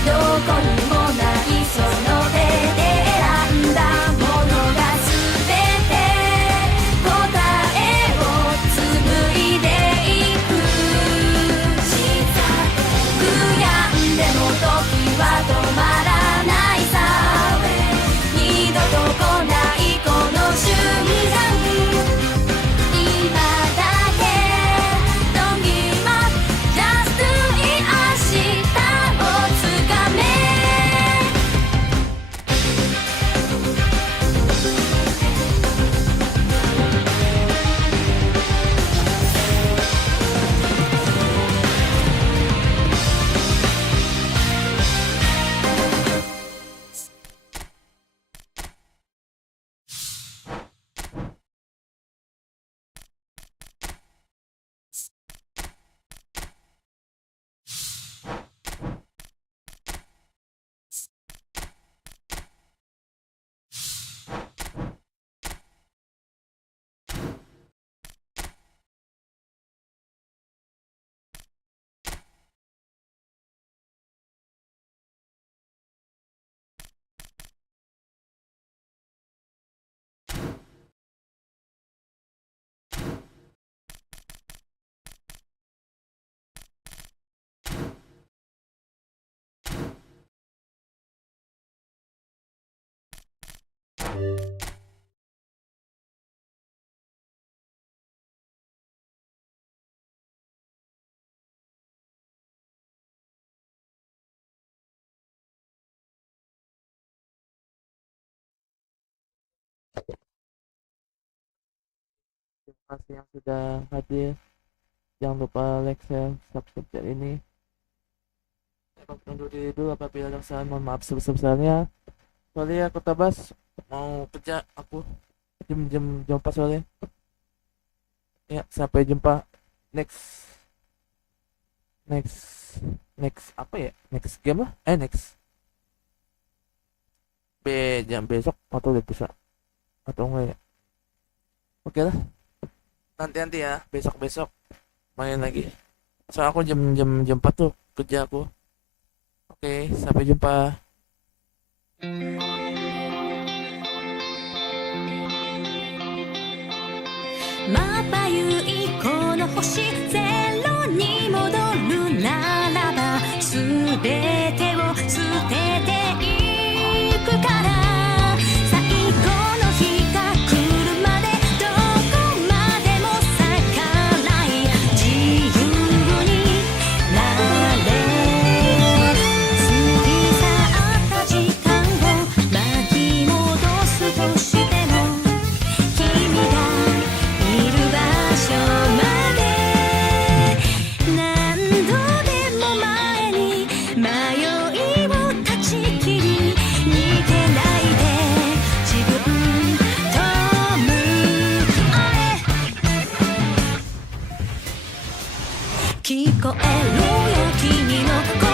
「どこにもないその手で」Terima kasih yang sudah hadir. Jangan lupa like, share, subscribe channel ini. Saya undur diri dulu apabila ada kesalahan, mohon maaf sebesar-besarnya. Soalnya aku tabas mau kerja aku jam 4 soalnya. Ya, sampai jumpa next apa ya? Next game lah. Next jam besok atau udah bisa atau enggak ya? Oke lah. Nanti ya, besok main lagi. Soalnya aku jam 4 tuh kerja aku. Oke, sampai jumpa. まばゆいこの星ゼロに戻るならば全てを捨てていくから最後の日が来るまでどこまでも逆らい自由になれ過ぎ去った時間を巻き戻すとしても君がいる場所まで何度でも前に迷いを断ち切り逃げないで自分と向き合え聞こえるよ君の声